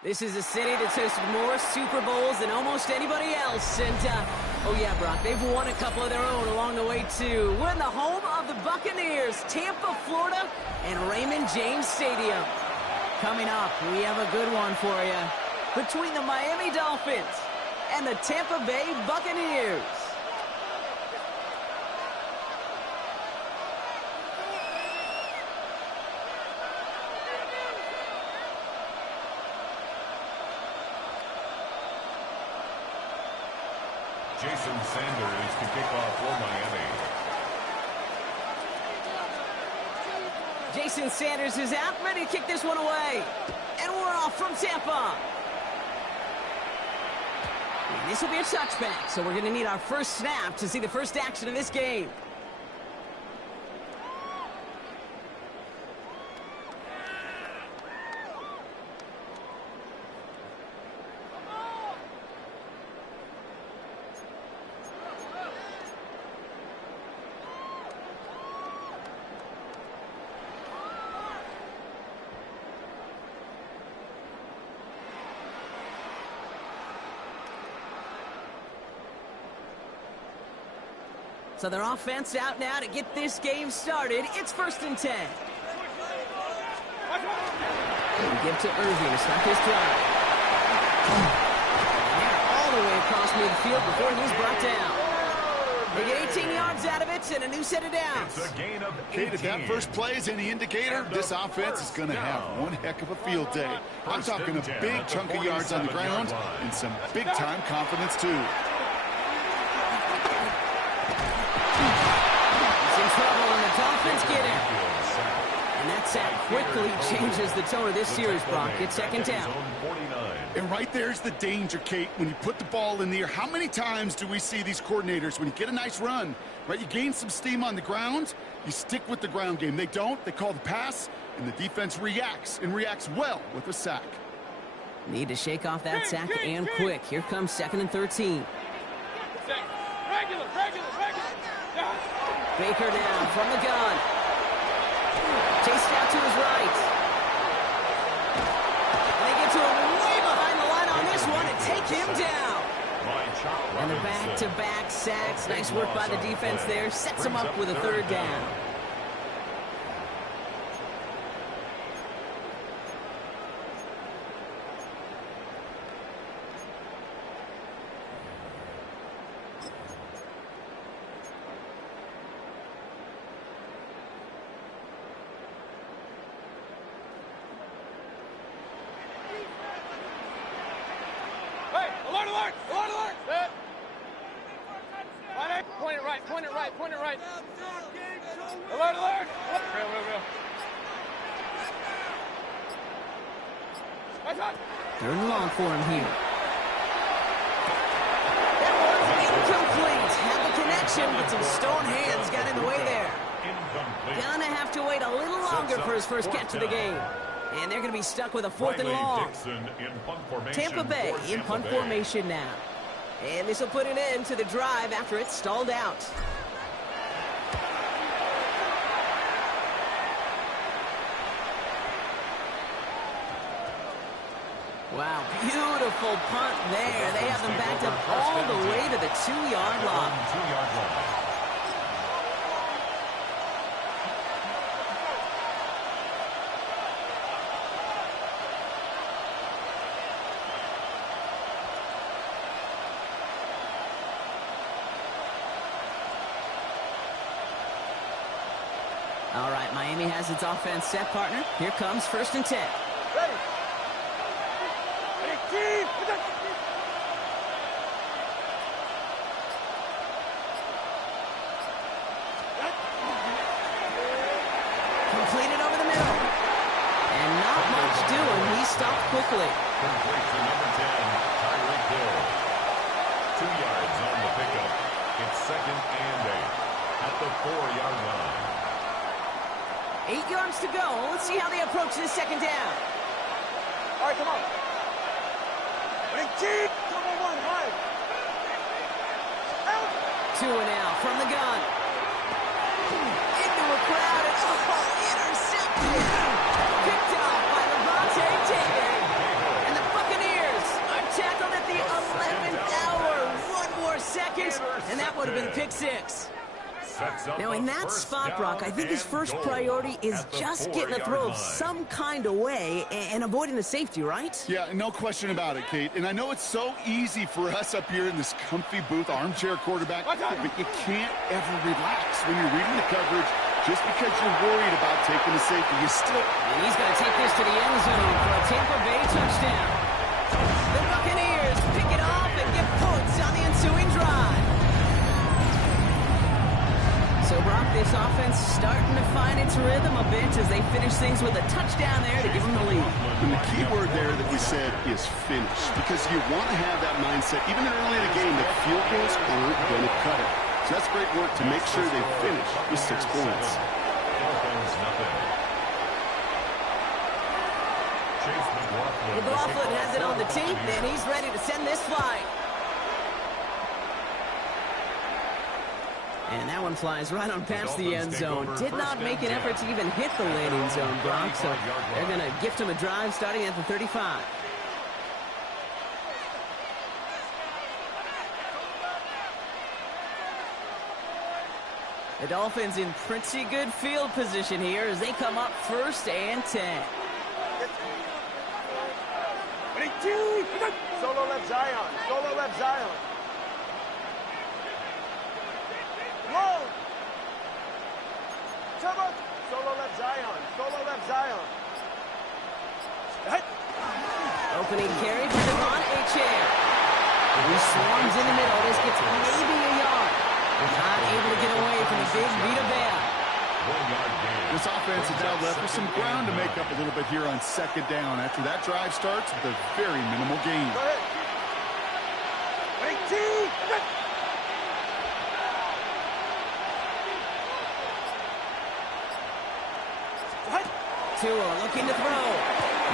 This is a city that's hosted more Super Bowls than almost anybody else. And, oh yeah, Brock, they've won a couple of their own along the way, too. We're in the home of the Buccaneers, Tampa, Florida, and Raymond James Stadium. Coming up, we have a good one for you. Between the Miami Dolphins and the Tampa Bay Buccaneers. Jason Sanders to kick off for Miami. Jason Sanders is out, ready to kick this one away. And we're off from Tampa. And this will be a touchback, so we're going to need our first snap to see the first action of this game. So their offense out now to get this game started. It's 1st and 10. And give to Irving to start his drive. All the way across midfield before he was brought down. They get 18 yards out of it and a new set of downs. It's a gain of 18. If that first play is any indicator, this offense is going to have one heck of a field day. I'm talking a big chunk of yards on the ground and some big-time confidence, too. Dolphins get him. And that sack quickly changes the tone of this series, Brock. It's 2nd down. And right there's the danger, Kate. When you put the ball in the air, how many times do we see these coordinators, when you get a nice run, right, you gain some steam on the ground, you stick with the ground game. They don't. They call the pass, and the defense reacts, and reacts well with a sack. Need to shake off that sack and quick. Here comes 2nd and 13. Regular. Baker now from the gun. Chased out to his right. And they get to him way behind the line on this one and take him down. And the back-to-back sacks. Nice work by the defense there. Sets him up with a 3rd down. Point it right. Alert. Real. 3rd and long for him here. That was incomplete. Had the connection, but some stone hands got in the way there. Gonna have to wait a little longer for his first catch of the game. And they're going to be stuck with a 4th and long. Tampa Bay in punt formation now. And this will put an end to the drive after it's stalled out. Wow, beautiful punt there. They have them backed up all the way to the 2-yard line. All right, Miami has its offense set, partner. Here comes 1st and 10. Ready. Completed over the middle. And not much doing. He stopped quickly. Complete to number 10, Tyreek Hill. 2 yards on the pickup. It's 2nd and 8 at the 4-yard line. 8 yards to go. Let's see how they approach this 2nd down. All right, come on. Two and out from the gun. Into a crowd and intercepted. Picked off by Levante David. And the pass, and that would have been a pick six. Now, in that spot, Brock, I think his first priority is just getting the throw some kind of way and avoiding the safety, right? Yeah, no question about it, Kate. And I know it's so easy for us up here in this comfy booth, armchair quarterback, but you can't ever relax when you're reading the coverage just because you're worried about taking the safety. You still... And he's going to take this to the end zone for a Tampa Bay touchdown. The Buccaneers pick it off and get points on the ensuing drive. So, Brock, this offense starting to find its rhythm a bit as they finish things with a touchdown there to give them the lead. And the key word there that we said is finish, because you want to have that mindset, even early in the game, that field goals aren't going to cut it. So that's great work to make sure they finish with 6 points. McLaughlin has it on the tape, and he's ready to send this flight. And that one flies right on past the end zone. Did not make an effort to even hit the landing zone, Brock, so they're going to gift him a drive starting at the 35. The Dolphins in pretty good field position here as they come up 1st and 10. Solo left Zion. Solo left Zion. Low. Solo left Zion. Solo left Zion. Opening carry for Devon Achane. He swarms in the middle. This gets maybe a yard. Not able to get away from the big Vita Vea. This offense is now left with some ground to make up a little bit here on 2nd down after that drive starts with a very minimal gain. Go ahead. 18. Tua looking to throw.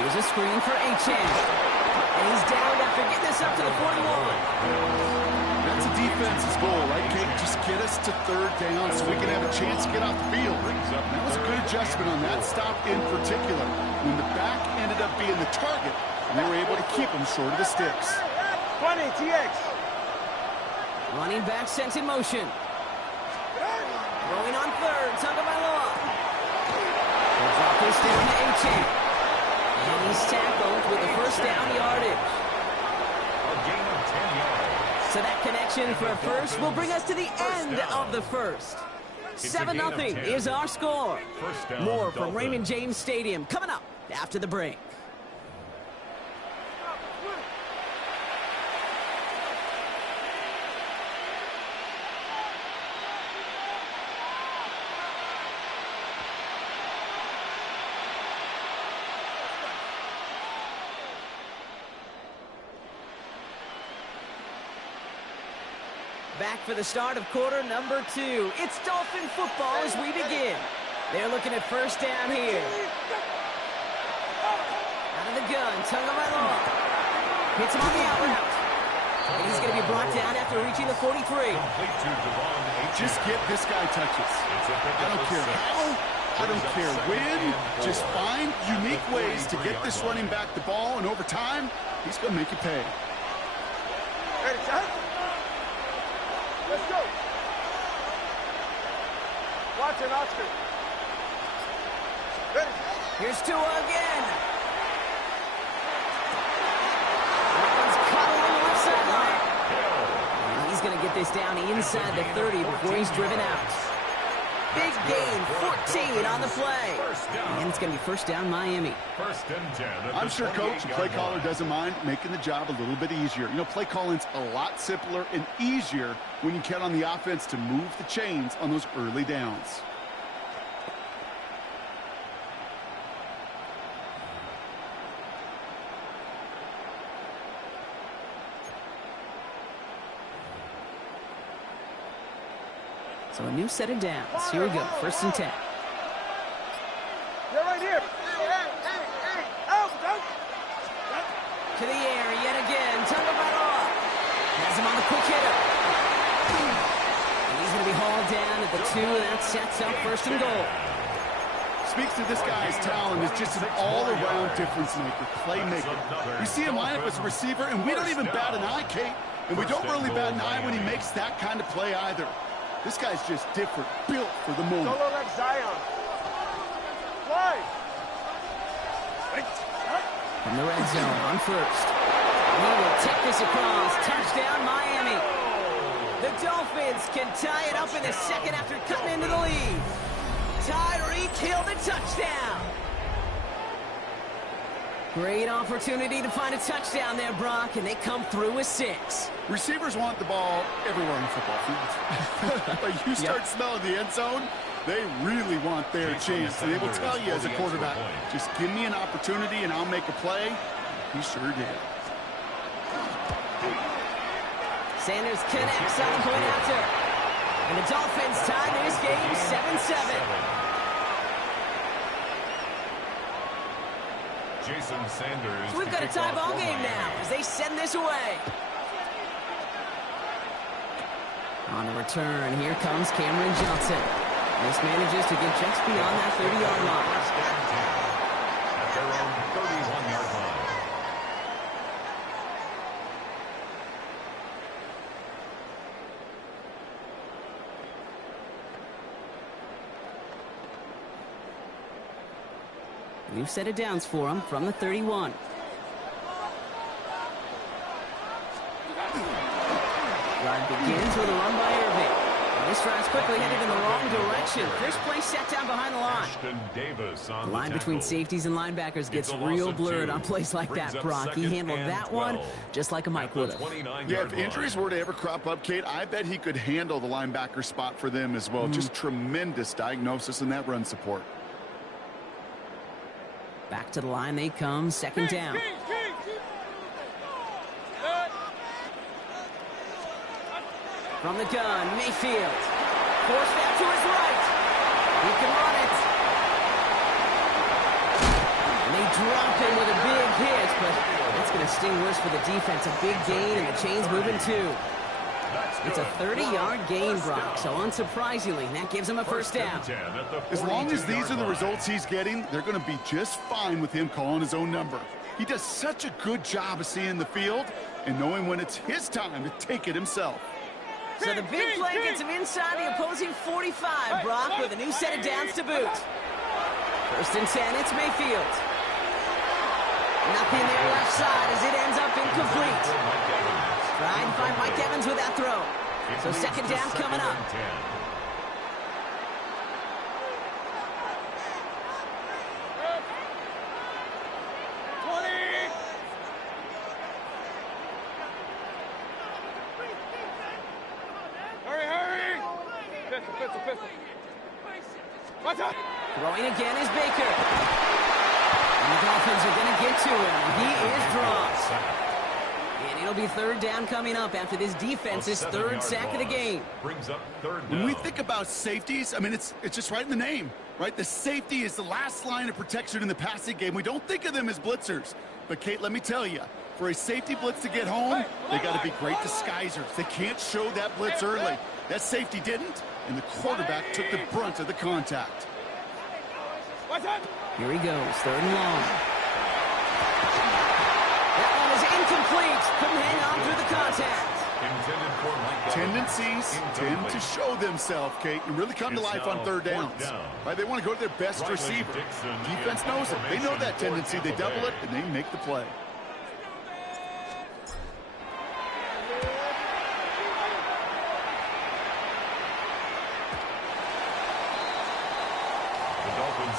Here's a screen for Achane. And he's down after getting this up to the 41. That's a defense's goal, right, Kate? Just get us to 3rd down so we can have a chance to get off the field. That was a good adjustment on that stop in particular, when the back ended up being the target, and they were able to keep him short of the sticks. 20, TX. Running back sent in motion. Going on 3rd, Tagovailoa. They'll drop this down to Achane. And he's tackled with the 1st down yardage. A gain of 10 yards. So that connection for a first will bring us to the end of the first. 7-0 is our score. More from Raymond James Stadium coming up after the break. Back for the start of quarter number 2. It's Dolphin football as we begin. They're looking at 1st down here. Out of the gun, Tagovailoa. Hits him on the out route. And he's going to be brought down after reaching the 43. Just get this guy touches. I don't care how, I don't care when. Just find unique ways to get this running back the ball, and over time, he's going to make you pay. Ready, son? Let's go. Watch it, Oscar. Ready. Here's Tua again. That one's caught along the left sideline. And he's going to get this down inside the 30 before he's driven out. Big gain, 14 on the play. And it's going to be 1st down Miami. 1st and 10. I'm sure Coach, the play caller, doesn't mind making the job a little bit easier. You know, play calling's a lot simpler and easier when you count on the offense to move the chains on those early downs. So a new set of downs. Here we go, 1st and 10. They're right here. Out. To the air yet again. Tagovailoa has him on the quick hitter. And he's going to be hauled down at the 2, and that sets up 1st and goal. Speaks to this guy's talent as just an all-around difference maker, playmaker. We see him line up as a receiver, and we don't even bat an eye, Kate. And we don't really bat an eye when he makes that kind of play either. This guy's just different, built for the moment. Solo left Zion. Fly. From the red zone on first. He will take this across. Touchdown, Miami. The Dolphins can tie it up in the second after cutting into the lead. Tyreek Hill, the touchdown. Great opportunity to find a touchdown there, Brock, and they come through with 6. Receivers want the ball everywhere on the football field. But you start smelling the end zone, they really want their chance. And they will tell you as a quarterback, just give me an opportunity and I'll make a play. He sure did. Sanders connects on the point after. And the Dolphins tie this game 7-7. Jason Sanders. So we've got a tie ball game now as they send this away. On the return, here comes Cameron Johnson. This manages to get just beyond that 30-yard line. At their own 31-yard line. New set of downs for him from the 31. Drive begins with a run by Irving. This drive's quickly headed in the wrong direction. First play set down behind the line. Davis on the line between safeties and linebackers gets real blurred on plays like that, Brock. He handled that one just like a Mike would have. Yeah, if injuries were to ever crop up, Kate, I bet he could handle the linebacker spot for them as well. Just tremendous diagnosis in that run support. Back to the line they come, second down. From the gun, Mayfield. Forced out to his right. He can run it. And they drop him with a big hit, but that's going to sting worse for the defense. A big gain, and the chain's moving too. It's a 30-yard gain, Brock, so unsurprisingly, that gives him a first down. As long as these are the results he's getting, they're going to be just fine with him calling his own number. He does such a good job of seeing the field and knowing when it's his time to take it himself. So the big play gets him inside the opposing 45, Brock, with a new set of downs to boot. First and 10, it's Mayfield. Nothing there left side as it ends up incomplete. Trying to find Mike Evans with that throw. So second down coming up. Throwing again is Baker. And the Dolphins are going to get to him. He is dropped. And it'll be third down coming up after this defense's third sack of the game. Brings up third down. When we think about safeties, I mean, it's just right in the name, right? The safety is the last line of protection in the passing game. We don't think of them as blitzers. But, Kate, let me tell you, for a safety blitz to get home, they got to be great disguisers. They can't show that blitz early. That safety didn't, and the quarterback took the brunt of the contact. Here he goes, third and long. That one is incomplete. Couldn't hang on through the contact. Tendencies tend to show themselves, Kate, and really come to life on third downs. Right, they want to go to their best receiver. Defense knows it. They know that tendency. They double it, and they make the play.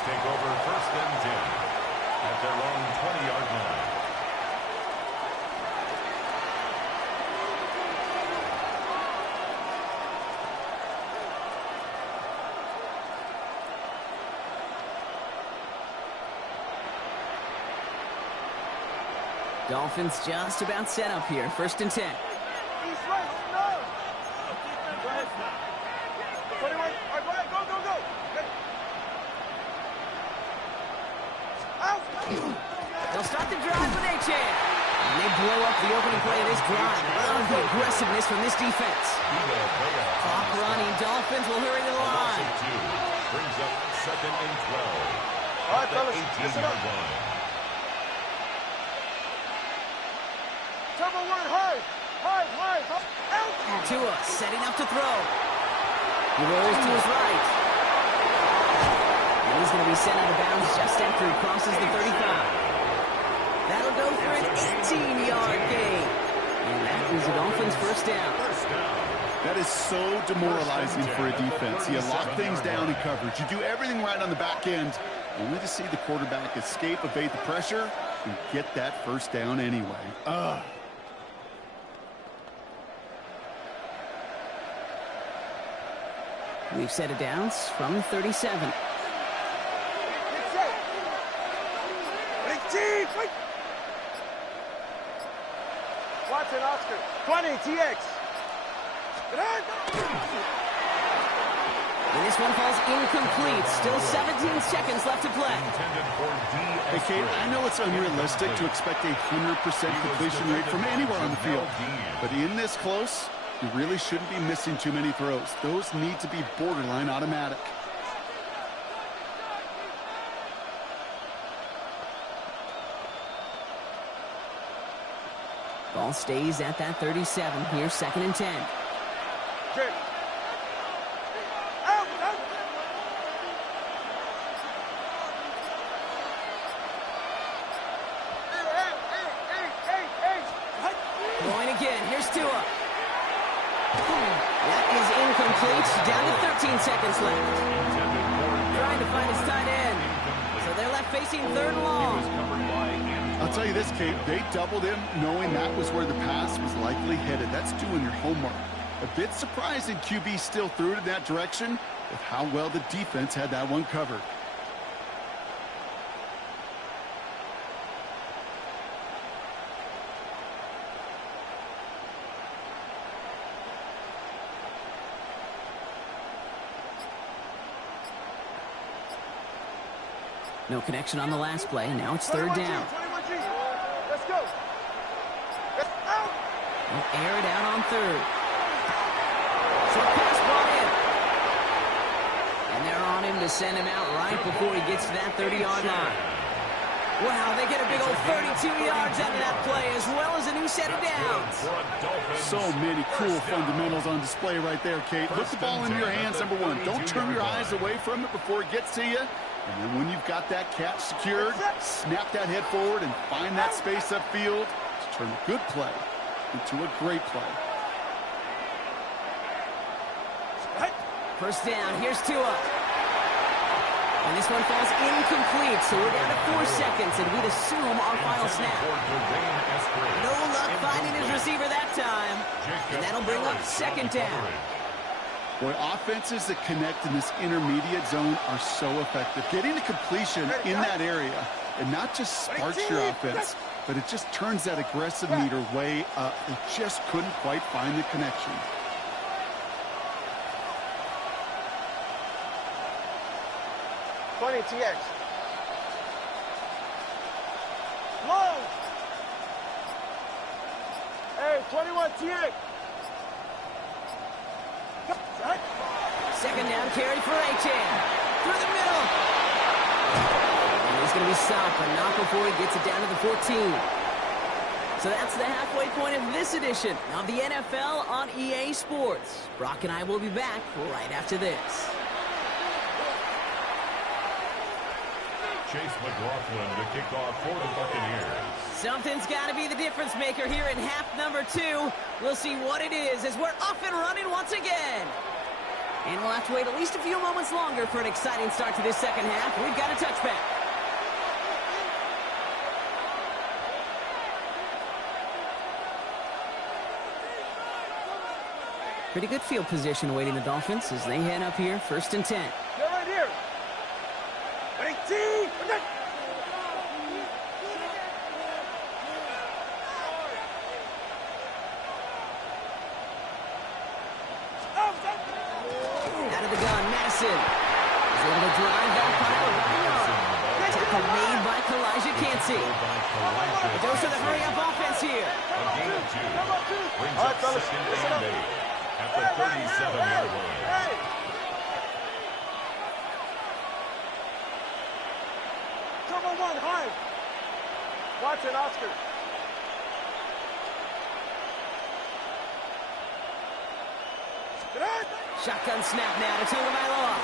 Take over first and 10 at their own 20-yard line. Dolphins just about set up here, first and 10. He's right, no! Go ahead. 21, all right, go ahead, go. They'll start the drive with a chance. And they blow up the opening play of this drive. Love the aggressiveness from this defense. Clock running. Dolphins will hurry the line. Brings up second and 12. All right, fellas, listen up. Turbo word hard. Tua setting up to throw. He rolls to his right. And he's going to be sent out of bounds just after he crosses the 35. That'll go for an 18-yard gain. And that is a Dolphins first down. That is so demoralizing for a defense. You lock things down in coverage. You do everything right on the back end, only to see the quarterback escape, evade the pressure, and get that first down anyway. We've set it downs from 37. Watson, Oscar. 20, TX. And this one falls incomplete. Still 17 seconds left to play. Hey, Kate, I know it's unrealistic to expect a 100% completion rate from anywhere on the field. But in this close, you really shouldn't be missing too many throws. Those need to be borderline automatic. Ball stays at that 37. Here's 2nd and 10. Check. Out. Going again. Here's Tua. That is incomplete. Down to 13 seconds left. Trying to find his tight end. So they're left facing 3rd and long. I'll tell you this, Kate, they doubled him knowing that was where the pass was likely headed. That's doing your homework. A bit surprising QB still threw it in that direction with how well the defense had that one covered. No connection on the last play. Now it's 3rd down. Let's go. They'll air it out on 3rd. Short pass brought in. And they're on him to send him out right before he gets to that 30-yard line. Wow, they get a big old 32 yards out of that play, as well as a new set of downs. So many cool fundamentals on display right there, Kate. Put the ball in your hands, number one. Don't turn your eyes away from it before it gets to you. And then when you've got that catch secured, snap that head forward and find that space upfield to turn a good play into a great play. First down, here's Tua. And this one falls incomplete, so we're down to 4 seconds, and we'd assume our final snap. No luck finding his receiver that time, and that'll bring up 2nd down. Boy, offenses that connect in this intermediate zone are so effective. Getting a completion in that area, and not just sparks your offense, but it just turns that aggressive meter way up. They just couldn't quite find the connection. TX. Long. Hey, 21 TX. 2nd down carry for Achan. Through the middle. And he's going to be stopped, but not before he gets it down to the 14. So that's the halfway point of this edition of the NFL on EA Sports. Brock and I will be back right after this. Chase McLaughlin to kick off for the Buccaneers. Something's got to be the difference maker here in half number 2. We'll see what it is as we're off and running once again. And we'll have to wait at least a few moments longer for an exciting start to this 2nd half. We've got a touchback. Pretty good field position awaiting the Dolphins as they head up here, 1st and 10. You're right here. 18. Out of the gun, Madison is able to drive that pile. Tackle made by Kalijah Cansey. It goes to the hurry-up offense here. A gain of 2. Brings up 2nd and 8 at the 37-yard line. Number 1, high. Watson, Oscar. Shotgun snap now to Tagovailoa.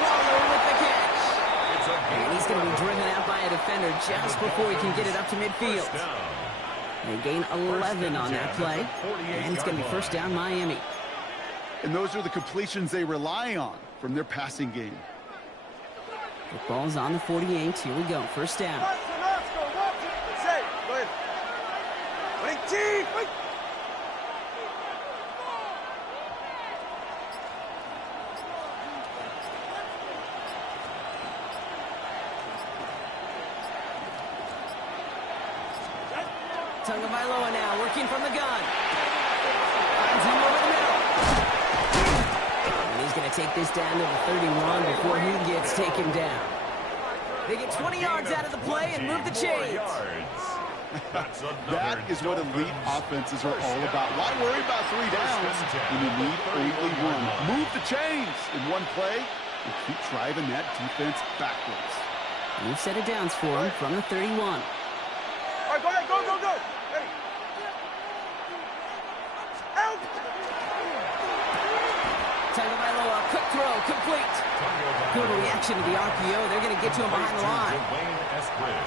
Waller with the catch. And he's going to be driven out by a defender just before he can get it up to midfield. They gain 11 on that play, and it's going to be first down Miami. And those are the completions they rely on from their passing game. The ball's on the 48. Here we go. First down. Tagovailoa now working from the gun. Finds him over the middle. And he's going to take this down to the 31 before he gets taken down. They get 20 yards out of the play and move the chains. That is what elite offenses are all about. Why worry about 3 downs when you need only 1? Move the chains in one play and keep driving that defense backwards. New set of downs for him from the 31. All right, go ahead, go. Ready. Out. Tagovailoa, quick throw, complete. Good reaction to the RPO. They're going to get to him behind the line.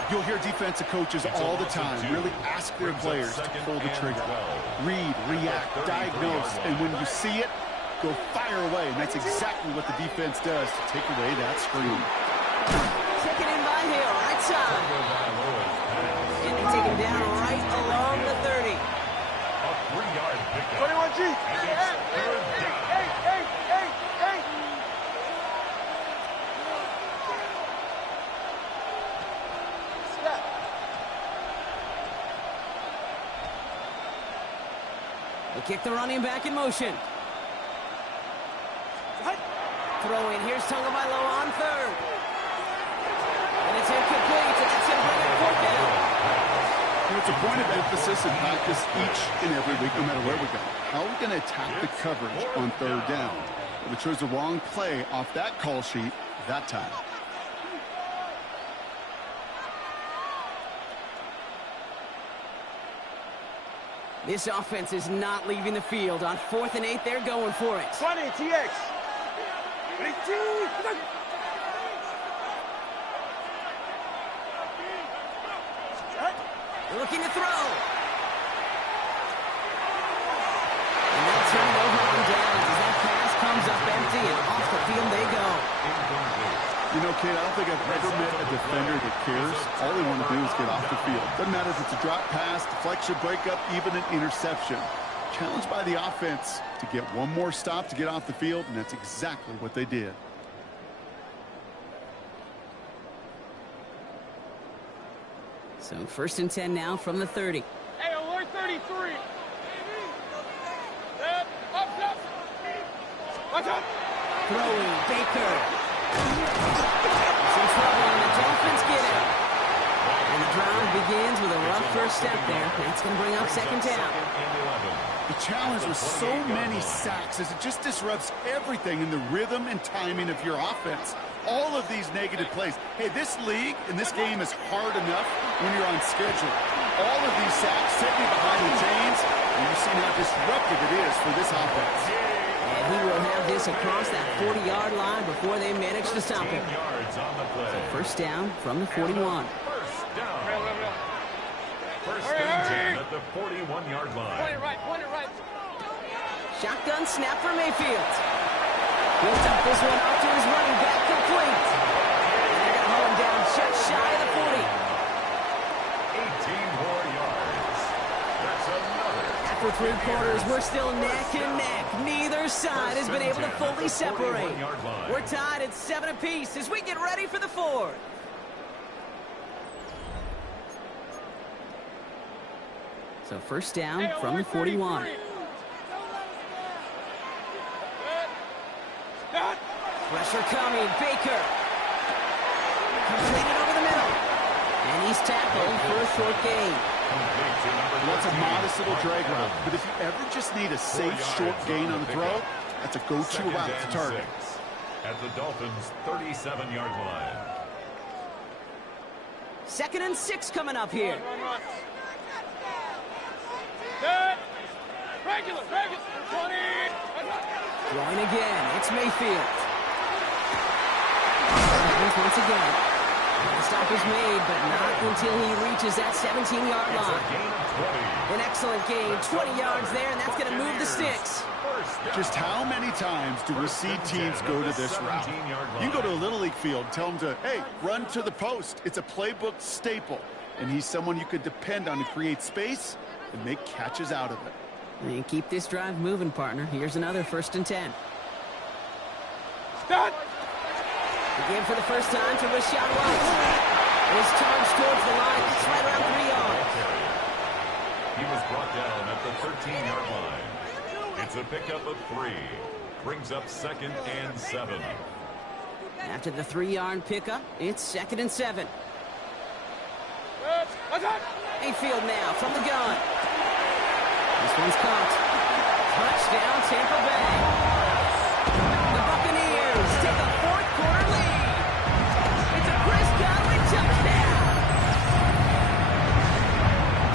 You'll hear defensive coaches all the time really ask their players to pull the trigger. Read, react, diagnose, and when you see it, go fire away. And that's exactly what the defense does to take away that screen. Taken in by Hill, right side. And they take him down right along the 30. A 3-yard pickup. 21G. Hey. Step. They kick the running back in motion. Throw in. Here's Tagovailoa on third. And it's incomplete. And that's going to bring up 4th down. It's a point of emphasis in practice each and every week, no matter where we go. How are we going to attack the coverage on 3rd down? We chose the wrong play off that call sheet that time. This offense is not leaving the field. On 4th and 8, they're going for it. 20, TX. 18. They're looking to throw. And they'll turn it over on downs as that pass comes up empty and off the field they go. You know, Kate, I don't think I've ever met a defender that cares. All they want to do is get off the field. Doesn't matter if it's a drop pass, deflection, breakup, even an interception. Challenged by the offense to get one more stop to get off the field, and that's exactly what they did. So 1st and 10 now from the 30. Hey, alert 33. Up. Watch out. Throwing, Baker. Some trouble, and the Dolphins get it. And the drive begins with a rough first step there. That's going to bring up 2nd down. The challenge with so many sacks is it just disrupts everything in the rhythm and timing of your offense. All of these negative plays. Hey, this league and this game is hard enough when you're on schedule. All of these sacks set you behind the chains, and you see how disruptive it is for this offense. And he will have this across that 40-yard line before they manage to stop him. So 1st down from the 41. First down. First and 10 at the 41-yard line. Point it right. Shotgun snap for Mayfield. He'll dump this one out to his running back, complete. And they're going to hold him down just shy of the 40. 18 more yards. That's another. After 3 quarters, we're still neck and neck. Neither side has been able to fully separate. We're tied at 7 apiece as we get ready for the 4th. So 1st down from the 41. Pressure coming, Baker. Completed over the middle. And he's tackled for a short gain. That's a modest little drag route, but if you ever just need a safe short gain on the throw, that's a go-to route to target. At the Dolphins' 37-yard line. 2nd and 6 coming up here. Run. Right. Regular. 20. Throwing again. It's Mayfield. Once again. The stop is made, but not until he reaches that 17-yard line. An excellent gain. 20 yards there, and that's going to move the sticks. Just how many times do we see teams go to this route? You go to a Little League field, tell them to, hey, run to the post. It's a playbook staple, and he's someone you could depend on to create space and make catches out of it. And keep this drive moving, partner. Here's another 1st and 10. Start. Again for the first time to Rashawn White. His charge towards the line. It's right around 3 yards. He was brought down at the 13-yard line. It's a pickup of 3. Brings up 2nd and 7. After the 3-yard pickup, it's 2nd and 7. Mayfield now from the gun. This one's caught. Touchdown, Tampa Bay. The Buccaneers take a 4th-quarter lead. It's a Chris Godwin touchdown.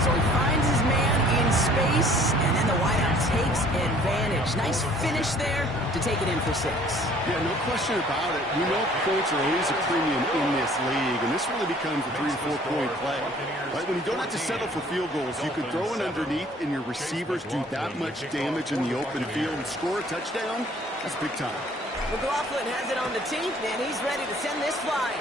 So he finds his man in space, and then the wideout takes advantage. Nice finish there to take it in for 6. Yeah, no question about it. We know points are always a premium in this league, and this really becomes a 3- to 4-point play. Right? When you don't have to settle for field goals, you could throw it underneath, and your receivers do that much damage in the open field and score a touchdown. That's big time. McLaughlin has it on the tee, and he's ready to send this flying.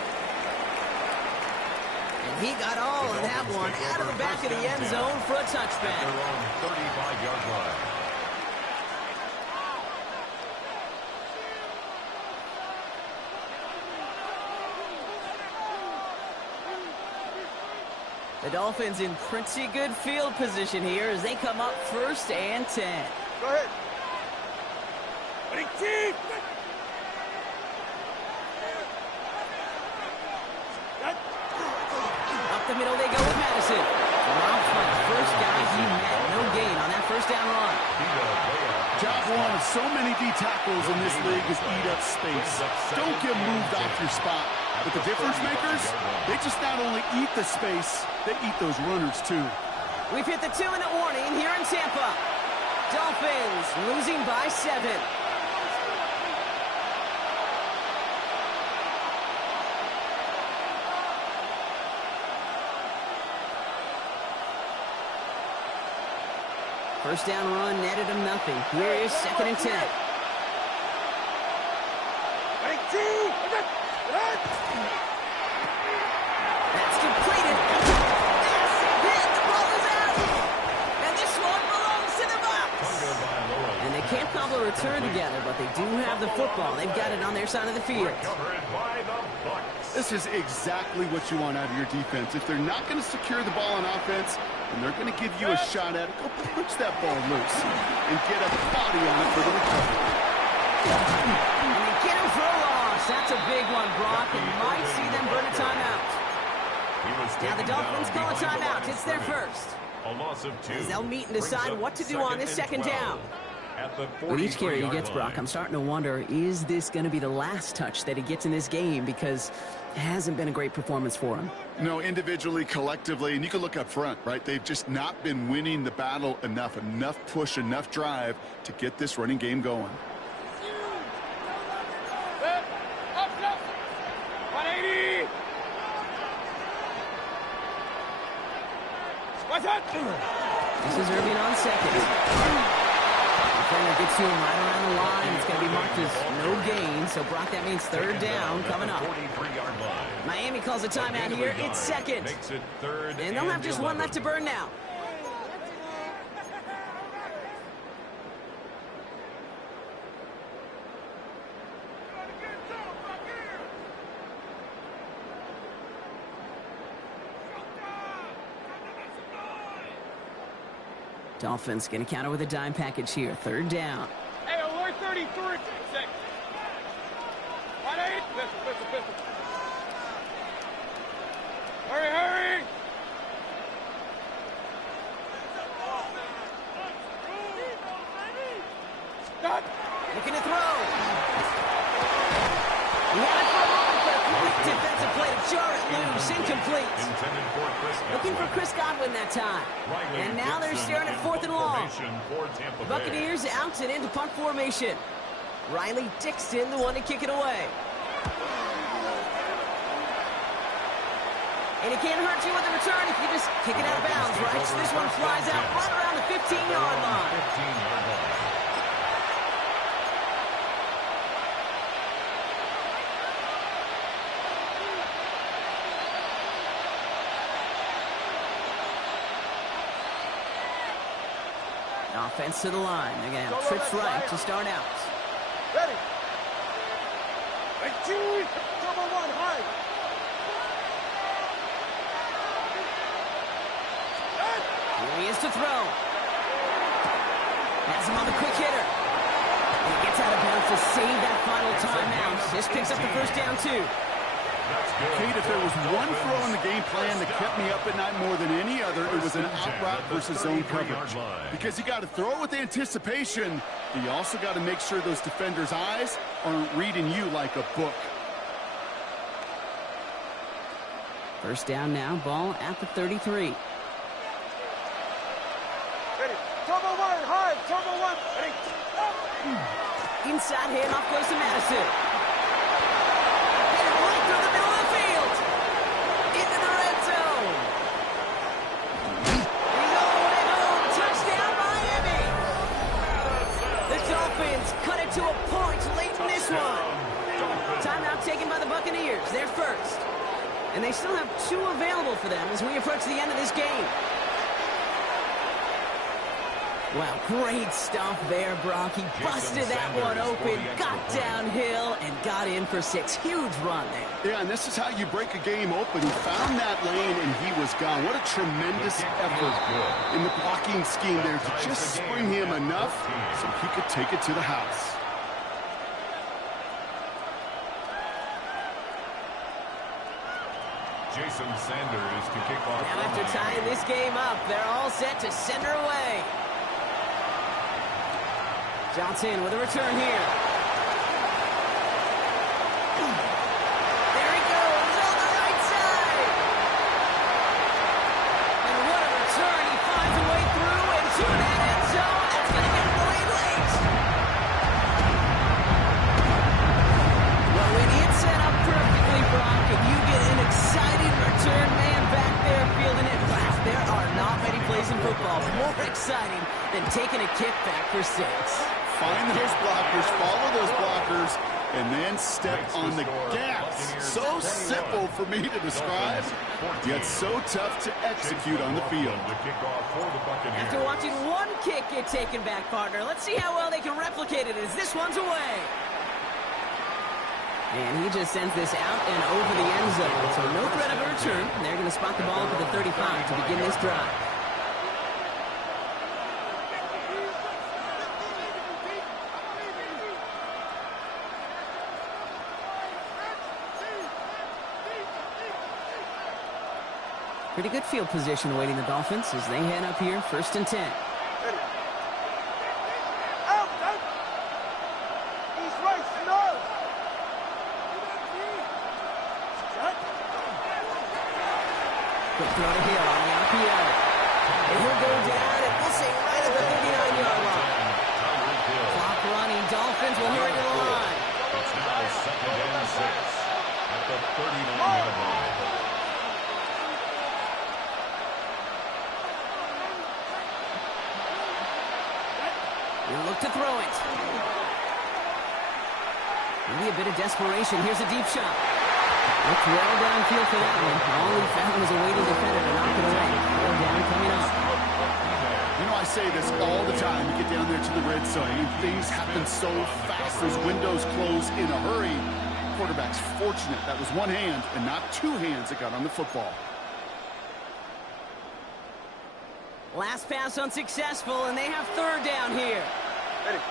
And he got all of that one out of the back of the end zone for a touchback. They're on the 35-yard line. The Dolphins in pretty good field position here as they come up 1st and 10. Go ahead. Up the middle they go with Madison. Ralph, first guy he met. No gain on that 1st down run. Job one of so many D tackles in this league is eat up space. Don't get moved off your spot. But the difference makers, they just not only eat the space, they eat those runners too. We've hit the 2-minute warning here in Tampa. Dolphins losing by 7. First down run netted him nothing. Here is 2nd and 10. That's completed. Yes, hit. The ball is out. And this one belongs to the Bucs. And they can't cobble a return together, but they do have the football. They've got it on their side of the field. This is exactly what you want out of your defense. If they're not going to secure the ball on offense, and they're going to give you a shot at it, go punch that ball loose and get a body on it for the recovery. And you get him for a loss. That's a big one, Brock, and you might see them burn a timeout. Now the Dolphins call a timeout. It's their first. A loss of 2. As they'll meet and decide what to do on this 2nd down. With each carry he gets, Brock, I'm starting to wonder, is this going to be the last touch that he gets in this game? Because it hasn't been a great performance for him. No, individually, collectively, and you can look up front, right? They've just not been winning the battle enough push, enough drive to get this running game going. 180. What's that? This is Irving on 2nd. Defender gets to him right around the line. It's going to be marked as no gain. So, Brock, that means 3rd down coming up. Miami calls a timeout here. It's 2nd. And they'll have just 1 left to burn now. Dolphins going to counter with a dime package here. 3rd down. Hey, alert 33. 6. 1-8. Pistol. Hurry. Stop. Looking to throw. He had it for a moment, but a complete defensive play to jar it loose. Incomplete. Intended for Chris Looking for Godwin. Chris Godwin that time. Riley And now they're Gibson staring at in 4th and long. formation for Tampa Bay. Buccaneers out and into punt formation. Riley Dixon, the one to kick it away. And it can't hurt you with a return if you just kick it out of bounds, right? So this one flies out right around the 15-yard line. 15-yard line. Offense to the line. Again, trips right to start out. Ready. 18. Double one, high. Here he is to throw. Has him on the quick hitter. And he gets out of bounds to save that final timeout. This picks up the first down, too. Kate, if there was one throw in the game plan that kept me up at night more than any other, it was an out route versus zone coverage. Because you got to throw it with anticipation, but you also got to make sure those defenders' eyes aren't reading you like a book. First down now, ball at the 33. Ready. Double one, high. Double one. Ready. Inside handoff goes to Madison. Hit it right through the middle of the field. Into the red zone. He's all the way home. Touchdown, Miami. The Dolphins cut it to a point late in this one. Timeout taken by the Buccaneers. They're first. And they still have 2 available for them as we approach the end of this game. Wow, great stuff there, Brock. He busted that one open, got downhill, and got in for 6. Huge run there. Yeah, and this is how you break a game open. He found that lane, and he was gone. What a tremendous effort in the blocking scheme there to just spring him enough so he could take it to the house. Jason Sanders to kick off. Now after tying this game up, they're all set to send her away. Johnson with a return here. There he goes on the right side. And what a return. He finds a way through into that end zone. That's going to get him away late. Well, when it's set up perfectly, Brock, and you get an exciting return man back there fielding it, wow, there are not many plays in football more exciting than taking a kick back for 6. Find those blockers, follow those blockers, and then step on the gas. So simple for me to describe, yet so tough to execute on the field. After watching one kick get taken back, partner, let's see how well they can replicate it as this one's away. And he just sends this out and over the end zone. So no threat of a return. They're going to spot the ball up at the 35 to begin this drive. Pretty good field position awaiting the Dolphins as they head up here, 1st and 10. Ready. Out, out. East, right, snarl. Shut. Quick throw to Hill on the RPO. And he'll go down and we'll say right at the 39-yard line. Clock running. Dolphins will hurry to the line. It's now 2nd and 6 at the 39-yard line. He'll look to throw it. Maybe a bit of desperation. Here's a deep shot. Looked well downfield for that one. All he found was a waiting defender to knock it away. 4 down coming up. You know, I say this all the time. You get down there to the red zone, and things happen so fast. Those windows close in a hurry. Quarterback's fortunate that was one hand and not 2 hands that got on the football. Last pass unsuccessful, and they have 3rd down here. Ready.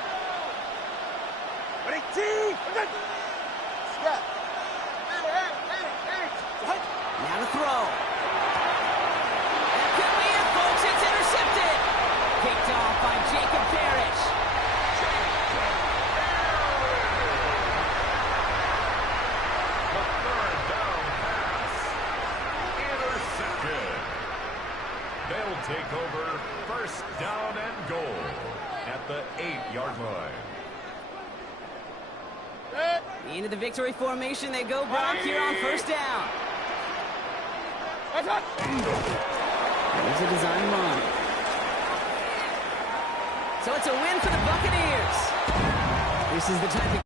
Ready, team. Step. Now to throw. That could be it, folks. It's intercepted. Picked off by Jacob Parrish. The 3rd down the 8-yard line. Into the victory formation they go, Brock, here on first down. Here's a design run. So it's a win for the Buccaneers. This is the type of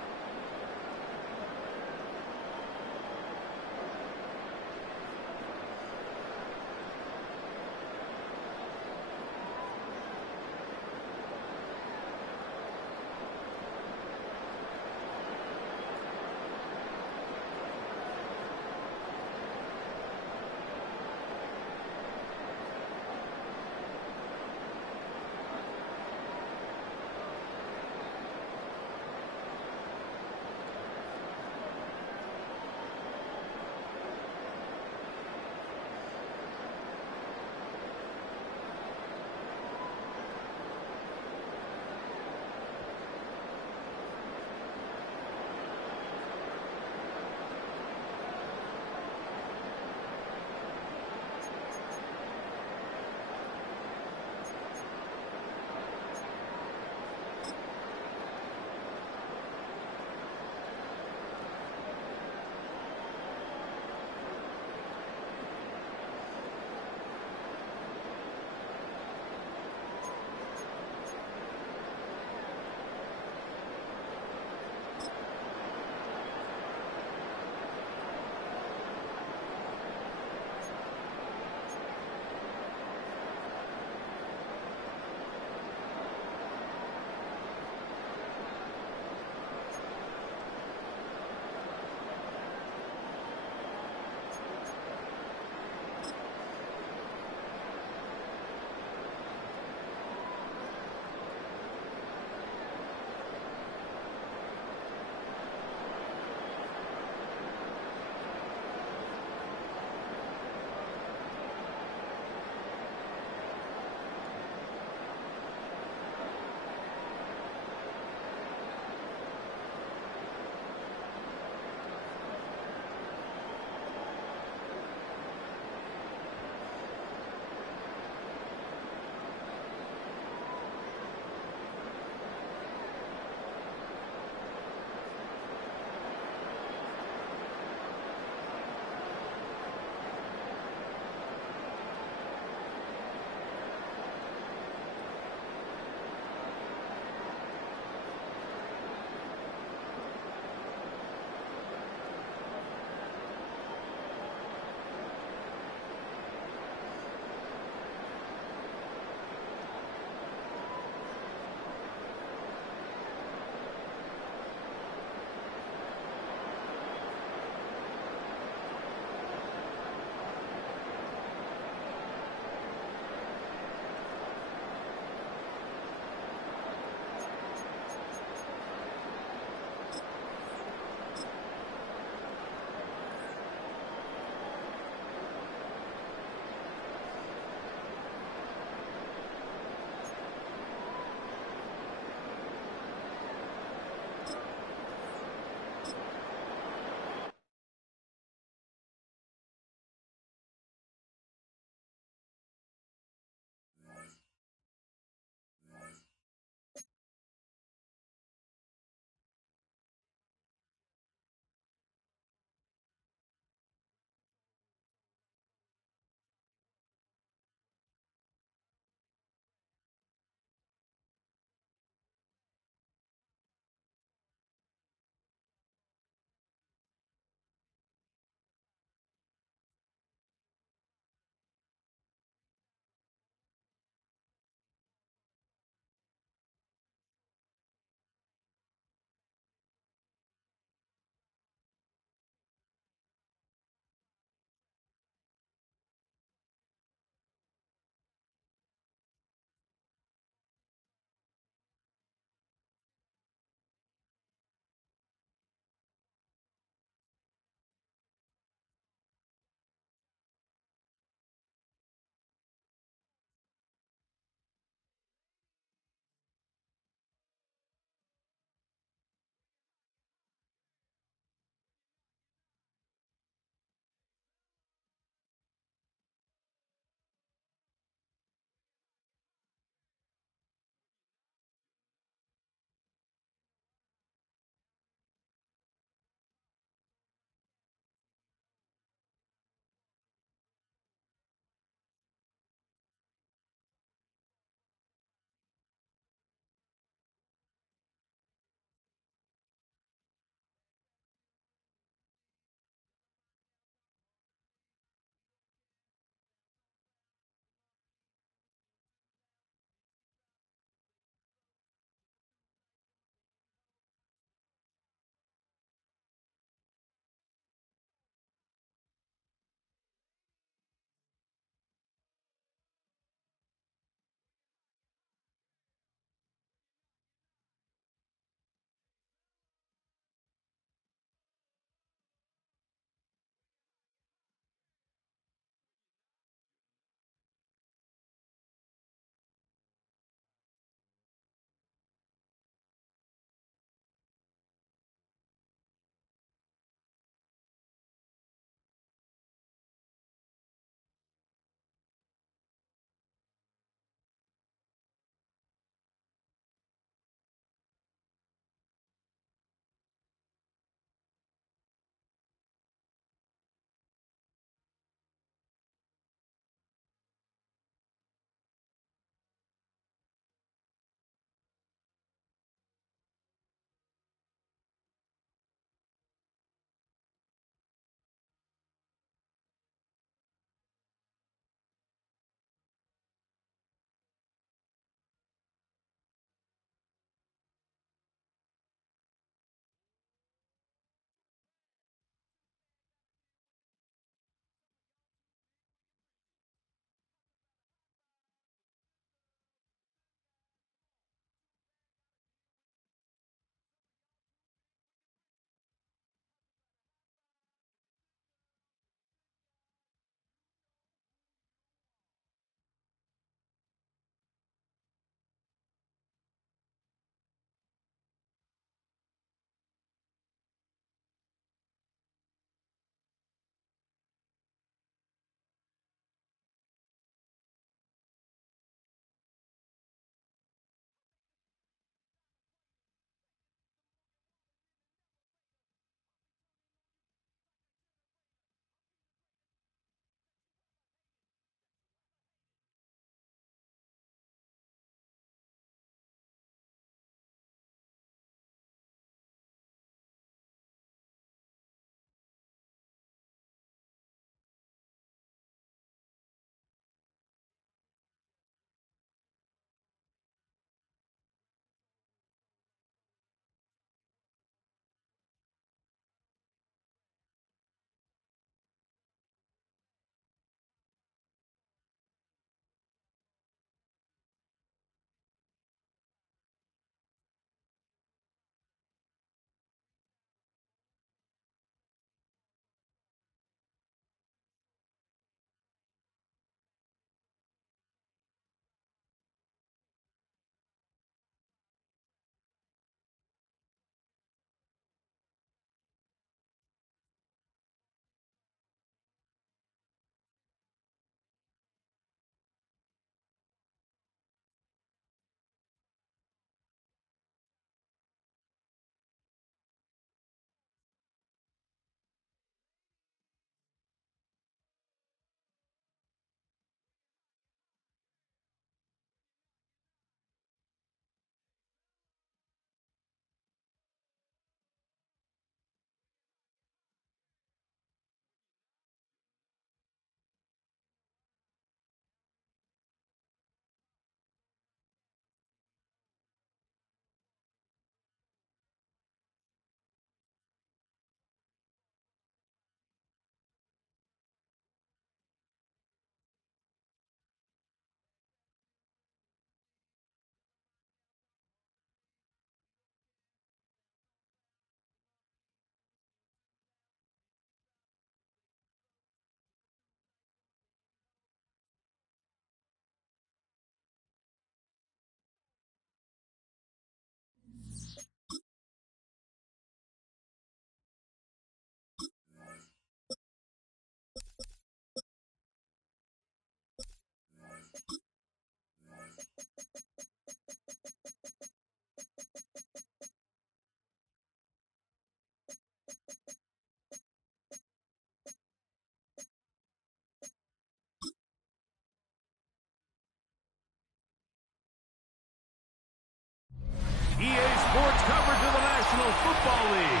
Sports coverage of the National Football League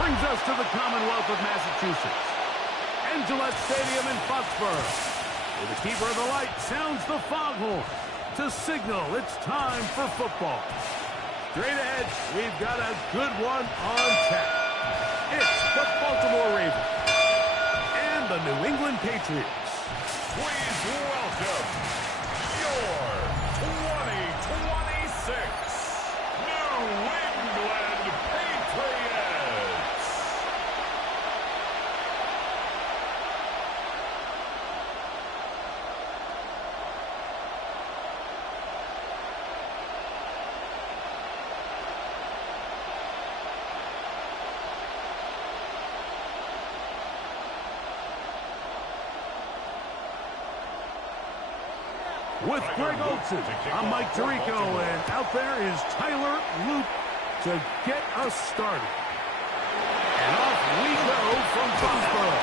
brings us to the Commonwealth of Massachusetts. Gillette Stadium in Foxborough, where the keeper of the light sounds the foghorn to signal it's time for football. Straight ahead, we've got a good one on tap. It's the Baltimore Ravens and the New England Patriots. Please welcome your 2026 New England Patriots. With Greg Olson, I'm Mike Tirico, and out there is Tyler Loop to get us started. And off we go from Foxborough.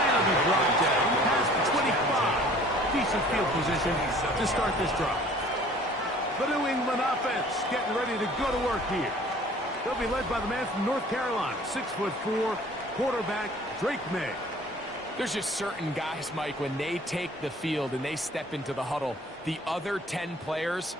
And it'll be brought down past the 25. Decent field position to start this drive. The New England offense getting ready to go to work here. They'll be led by the man from North Carolina, 6'4", quarterback Drake May. There's just certain guys, Mike, when they take the field and they step into the huddle, the other 10 players,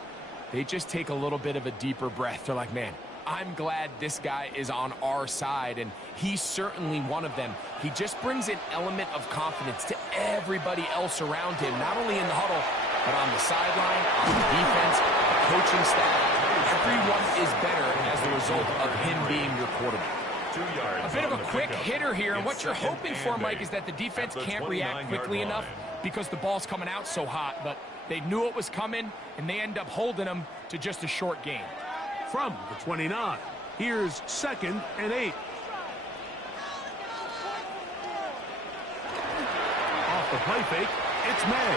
they just take a little bit of a deeper breath. They're like, man, I'm glad this guy is on our side, and he's certainly one of them. He just brings an element of confidence to everybody else around him, not only in the huddle, but on the sideline, on the defense, the coaching staff. Everyone is better as a result of him being your quarterback. A bit of a quick hitter here, and what you're hoping for, Mike, is that the defense can't react quickly enough because the ball's coming out so hot, but they knew it was coming, and they end up holding them to just a short gain. From the 29, here's 2nd and 8. Off the play fake, it's May.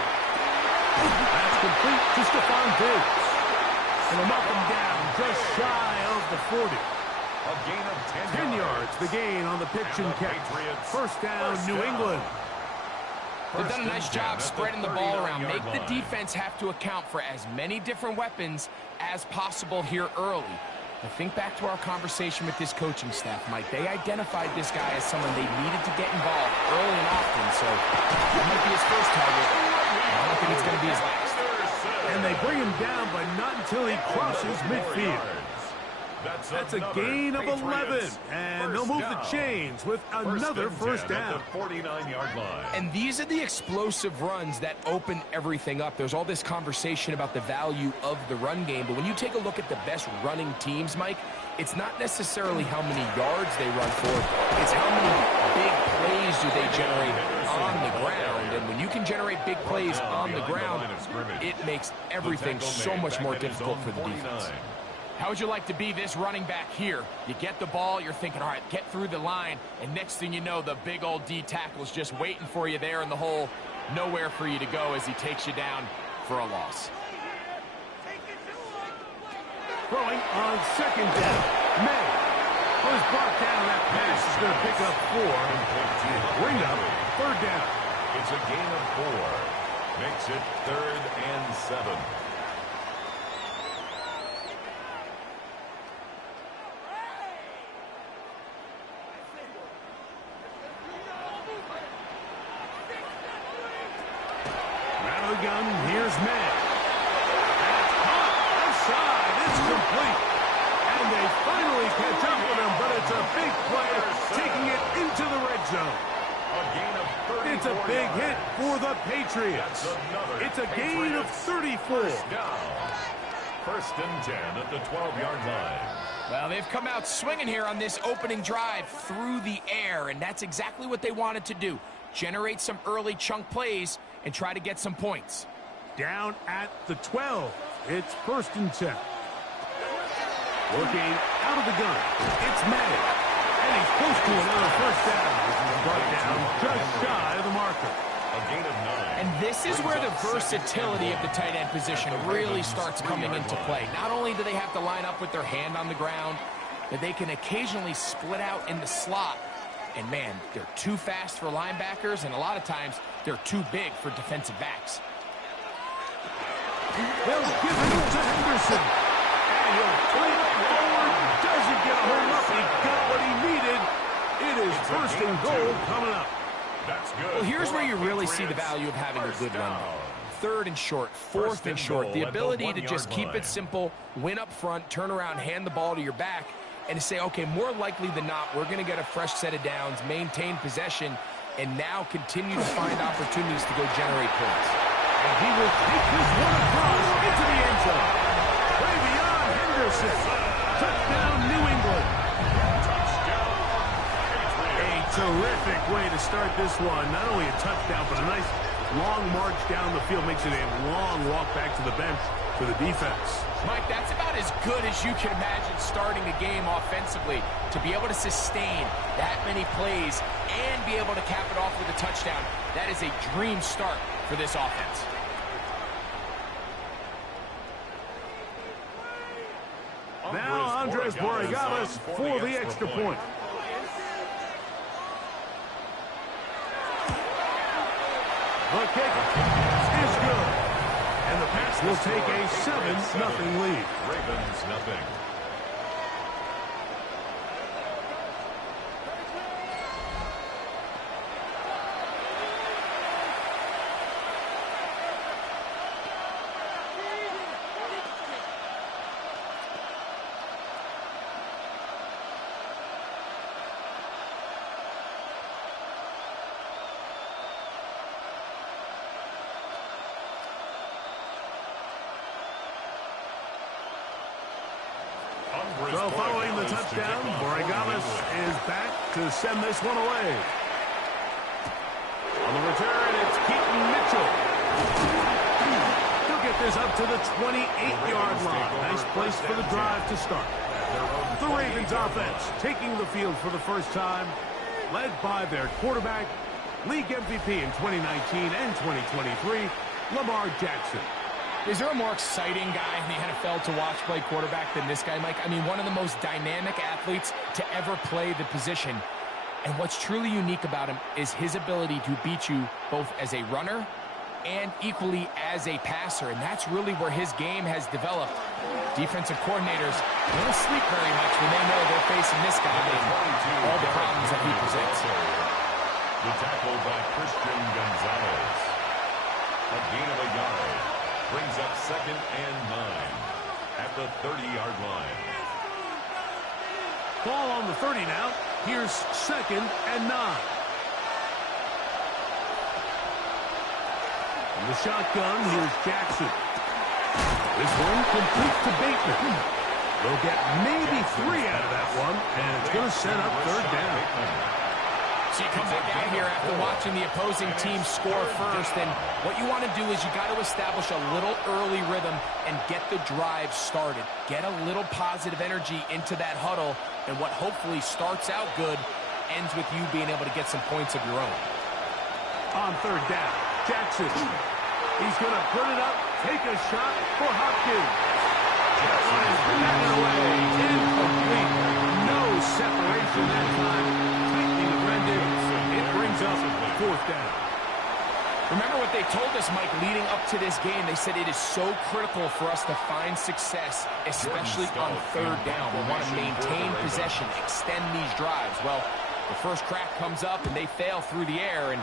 That's complete to Stephon Diggs. And they'll knock him down just shy of the 40. A gain of 10 yards, the gain on the pitch and catch. First down, New England. They've done a nice job spreading the ball around. Make the defense have to account for as many different weapons as possible here early. But think back to our conversation with this coaching staff, Mike. They identified this guy as someone they needed to get involved early and often, so that might be his first target. I don't think it's going to be his last. And they bring him down, but not until he crosses midfield. That's a gain of 11, and they'll move the chains with another first down. 49-yard line. And these are the explosive runs that open everything up. There's all this conversation about the value of the run game, but when you take a look at the best running teams, Mike, it's not necessarily how many yards they run for, it's how many big plays do they generate on the ground. And when you can generate big plays on the ground, it makes everything so much more difficult for the defense. How would you like to be this running back here? You get the ball, you're thinking, all right, get through the line, and next thing you know, the big old D tackle's just waiting for you there in the hole. Nowhere for you to go as he takes you down for a loss. Throwing on 2nd down. May was brought down. That pass is going to pick up 4 and bring up 3rd down. It's a gain of 4. Makes it 3rd and 7. Gun, here's May. That's caught outside. It's complete. And they finally catch up with him, but it's a big play, taking it into the red zone. A gain of 34 It's a big yards. hit for the Patriots. It's a gain of 34. First and 10 at the 12-yard line. Well, they've come out swinging here on this opening drive through the air, and that's exactly what they wanted to do. Generate some early chunk plays and try to get some points. Down at the 12. It's 1st and 10. Working out of the gun. It's May. And he's close to another first down. He's brought down just shy of the marker. A gain of 9. And this is where the versatility of the tight end position really starts coming into play. Not only do they have to line up with their hand on the ground, but they can occasionally split out in the slot. And, man, they're too fast for linebackers, and a lot of times they're too big for defensive backs. They'll give it to Henderson. And he'll flip forward drill coming up. That's good. Well, here's where you really see the Patriots. value of having a First good run. down. 3rd and short, 4th and short. The goal at the ability to 1-yard just keep line. it simple, win up front, turn around, hand the ball to your back, and to say, okay, more likely than not, we're going to get a fresh set of downs, maintain possession, and now continue to find opportunities to go generate points. And he will take this one across into the end zone. Way beyond Henderson. Touchdown, New England. A terrific way to start this one. Not only a touchdown, but a nice long march down the field. Makes it a long walk back to the bench for the defense. Mike, that's about as good as you can imagine starting a game offensively. To be able to sustain that many plays and be able to cap it off with a touchdown, that is a dream start for this offense. Now Andres Borregales for the extra point. The kick is good. And the Pats will take a 7-0 lead. Ravens nothing. So following the touchdown, Borregales is back to send this one away. On the return, it's Keaton Mitchell. He'll get this up to the 28-yard line. Nice place for the drive to start. The Ravens offense taking the field for the first time, led by their quarterback, league MVP in 2019 and 2023, Lamar Jackson. Is there a more exciting guy in the NFL to watch play quarterback than this guy, Mike? I mean, one of the most dynamic athletes to ever play the position. And what's truly unique about him is his ability to beat you both as a runner and equally as a passer. And that's really where his game has developed. Defensive coordinators don't sleep very much when they know they're facing this guy and all the problems that he presents. The tackle by Christian Gonzalez. A gain of a yard. Brings up 2nd and 9 at the 30-yard line. Ball on the 30 now. Here's 2nd and 9. From the shotgun, here's Jackson. This one complete to Bateman. They'll get maybe 3 out of that one, and it's going to set up 3rd down. So you come back out here after watching the opposing team score first, and what you want to do is you got to establish a little early rhythm and get the drive started. Get a little positive energy into that huddle, and what hopefully starts out good ends with you being able to get some points of your own. On 3rd down, Jackson. He's going to put it up, take a shot for Hopkins. Batted away, incomplete. No separation that time. Tightly defended. It brings up 4th down. Remember what they told us, Mike, leading up to this game. They said it is so critical for us to find success, especially on 3rd down. We want to maintain possession, extend these drives. Well, the first crack comes up and they fail through the air, and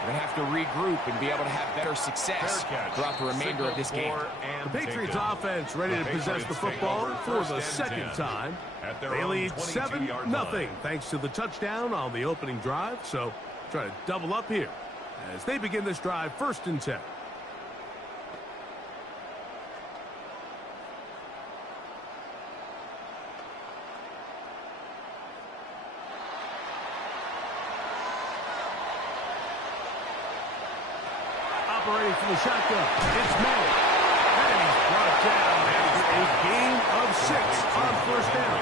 we're going to have to regroup and be able to have better success throughout the remainder of this game. The Patriots offense ready to possess the football for the 2nd time. They lead 7-0 thanks to the touchdown on the opening drive. So try to double up here as they begin this drive 1st and 10. Operating from the shotgun, it's May. And he's brought down after a gain of 6 on 1st down.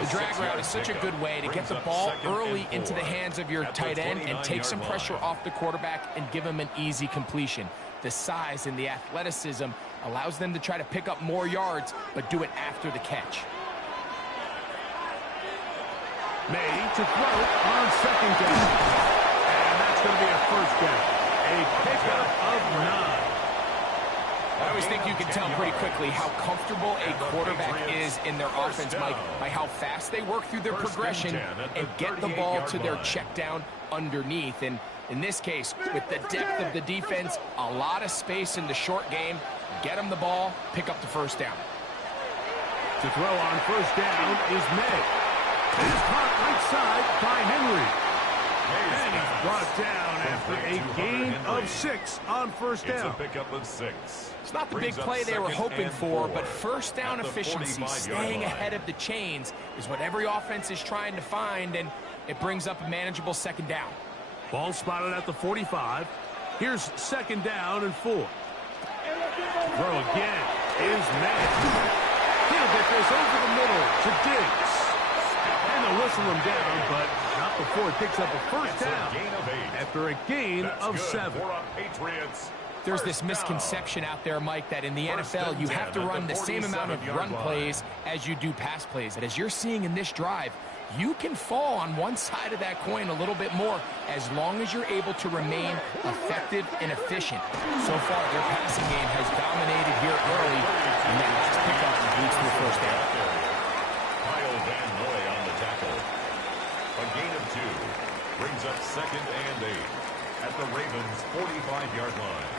The drag route is such a good way to get the ball early into the hands of your tight end and take some pressure off the quarterback and give him an easy completion. The size and the athleticism allows them to try to pick up more yards, but do it after the catch. May to throw on 2nd down. And that's going to be a 1st down. A pickup of 9. I always think you can tell pretty quickly how comfortable a quarterback is in their offense, Mike, by how fast they work through their progression and get the ball to their check down underneath. And in this case, with the depth of the defense, a lot of space in the short game, get them the ball, pick up the first down. To throw on first down is May. It is caught right side by Henry. And he's brought down after a gain of 6 on first down. It's a pickup of 6. It's not the big play they were hoping for, but first down efficiency, staying ahead of the chains, is what every offense is trying to find, and it brings up a manageable second down. Ball spotted at the 45. Here's second down and 4. Throw again is May. He'll get this over the middle to Diggs. And they'll whistle him down, but not before it picks up a first down after a gain of 7. There's this misconception out there, Mike, that in the NFL you have to run the same amount of run plays as you do pass plays. And as you're seeing in this drive, you can fall on one side of that coin a little bit more as long as you're able to remain effective and efficient. So far, their passing game has dominated here early, and that last pickup leads to the first down. Kyle Van Noy on the tackle. A gain of 2 brings up second and 8 at the Ravens' 45-yard line.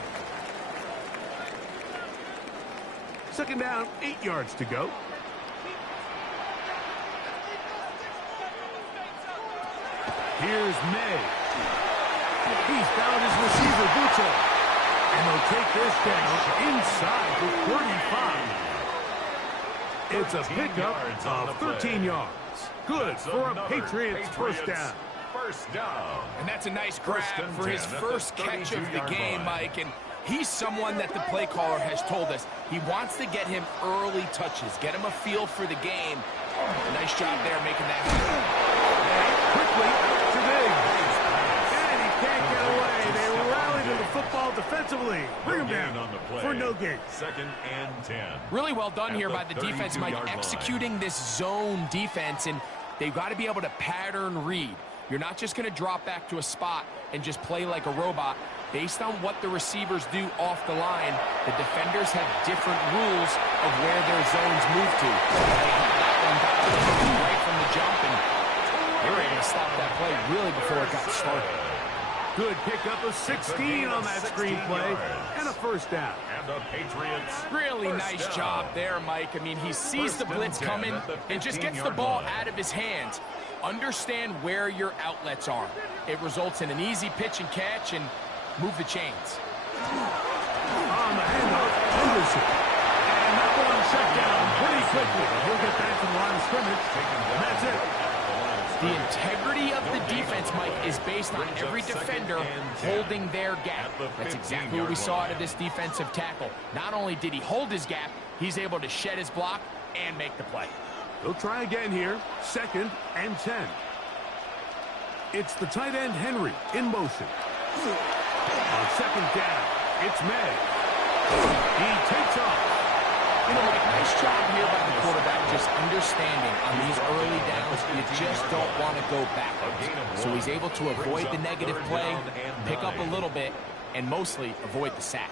Second down, 8 yards to go. Here's May. He's found his receiver, Bucho. And they'll take this down inside the 35. It's a pickup of 13 yards. Good for a Patriots first down. And that's a nice grab for his first catch of the game, Mike. And he's someone that the play caller has told us he wants to get him early touches, get him a feel for the game. Nice job there making that happen. Quickly to Diggs. And he can't get away. They rallied to the football defensively. Bring him down for no gain. Second and 10. Really well done here by the defense, Mike, executing this zone defense, and they've got to be able to pattern read. You're not just going to drop back to a spot and just play like a robot. Based on what the receivers do off the line, the defenders have different rules of where their zones move to. They have that one down right from the jump, and they were able to stop that play really before it got started. Good pickup of 16 on that screen play, and a first down. And the Patriots. Really nice job there, Mike. I mean, he sees the blitz coming and just gets the ball out of his hands. Understand where your outlets are. It results in an easy pitch and catch and move the chains. On the handoff, Henderson. And that one shut down pretty quickly. He'll get back to the line of scrimmage. And that's it. The integrity of the defense, Mike, is based on every defender holding their gap. That's exactly what we saw out of this defensive tackle. Not only did he hold his gap, he's able to shed his block and make the play. They'll try again here. Second and 10. It's the tight end, Henry, in motion. On second down, it's May. He takes off. You know, Mike, nice job here by the quarterback, just understanding on these early downs, you just don't want to go backwards. So he's able to avoid the negative play, pick up a little bit, and mostly avoid the sack.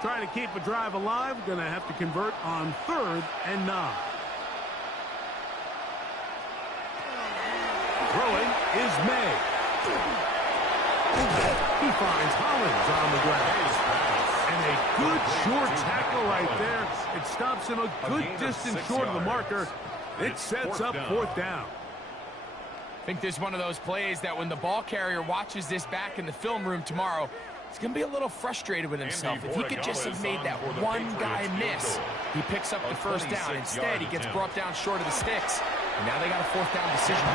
Trying to keep a drive alive, going to have to convert on 3rd and 9. Throwing is May. He finds Hollins on the ground. And a good short tackle right there. It stops him a good distance short of the marker. It sets up 4th down. I think this is one of those plays that when the ball carrier watches this back in the film room tomorrow, he's going to be a little frustrated with himself. If he could just have made that one guy miss, he picks up the first down. Instead, he gets brought down short of the sticks. And now they got a 4th down decision.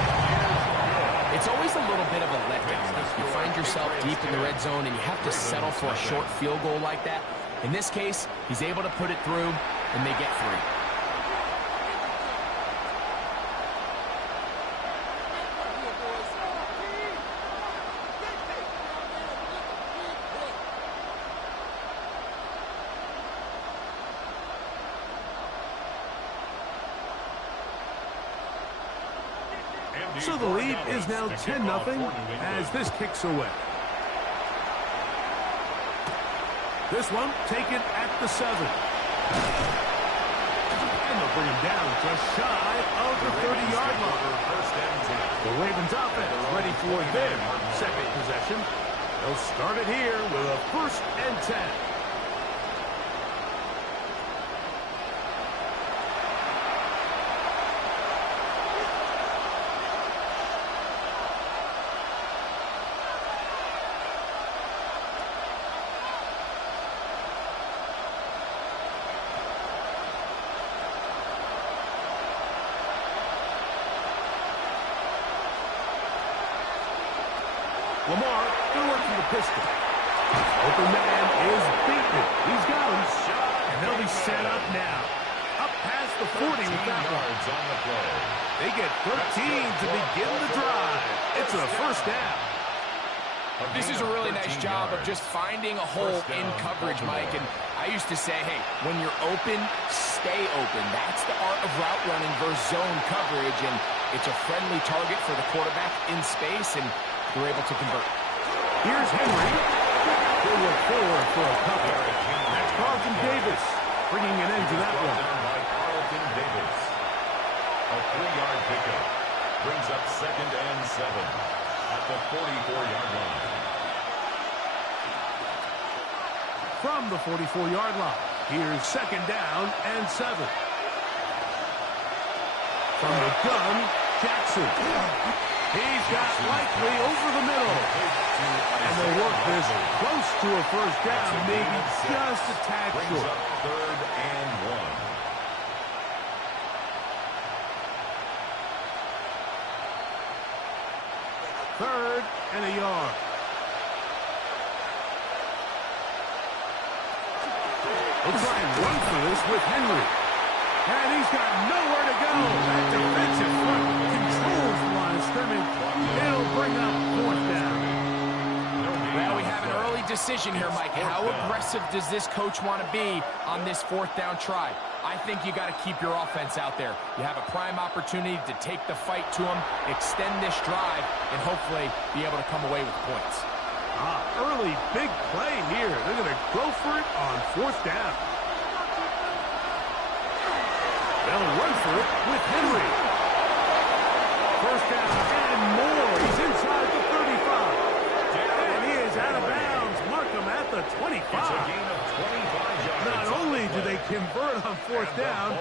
It's always a little bit of a letdown. You find yourself deep in the red zone and you have to settle for a short field goal like that. In this case, he's able to put it through, and they get 3. So the lead is now 10-0 as this kicks away. This one taken at the 7. And they'll bring him down just shy of the 30-yard line. The Ravens offense ready for their second possession. They'll start it here with a 1st and 10. Lamar, going to work from the pistol. Open man is beaten. He's got him. And they'll be set up now. Up past the 40 with that one. On the play. They get 13 to begin the drive. It's a 1st down. This is a really nice job of just finding a hole in coverage, Mike. And I used to say, hey, when you're open, stay open. That's the art of route running versus zone coverage. And it's a friendly target for the quarterback in space, and they're able to convert. Here's Henry. He'll look forward for a cover. That's Carlton Davis bringing an end to that one. By Carlton Davis. A 3-yard pickup. Brings up 2nd and 7 at the 44-yard line. From the 44-yard line, here's 2nd down and 7. From the gun, Jackson. He's got Likely over the middle. And they work this close to a 1st down, maybe just a tad Brings short. up 3rd and 1. Third and a yard. We'll try and run for this with Henry. And he's got nowhere to go. That defensive front controls the line of scrimmage. It'll bring up 4th down. Well, we have an early decision here, Mike. How aggressive does this coach want to be on this 4th down try? I think you got to keep your offense out there. You have a prime opportunity to take the fight to them, extend this drive, and hopefully be able to come away with points. Early big play here. They're going to go for it on 4th down. They'll run for it with Henry. 1st down and more. He's inside the 35. And he is out of bounds. Mark him at the 25. It's a gain of 25 yards. Not only do they convert on 4th down,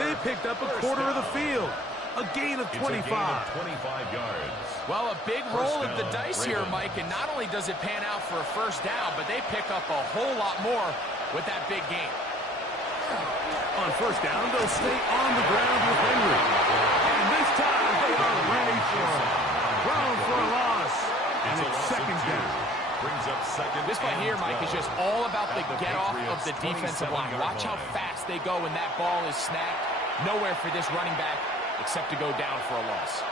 they picked up a quarter of the field. A gain of 25. It's a gain of 25 yards. Well, a big roll of the dice here, Mike, and not only does it pan out for a 1st down, but they pick up a whole lot more with that big gain. On 1st down, they'll stay on the ground with Henry. And this time, they are ready for him. Thrown for a loss. And it's 2nd down. Brings up 2nd. This play here, Mike, is just all about the get-off of the defensive line. Watch how fast they go when that ball is snapped. Nowhere for this running back except to go down for a loss.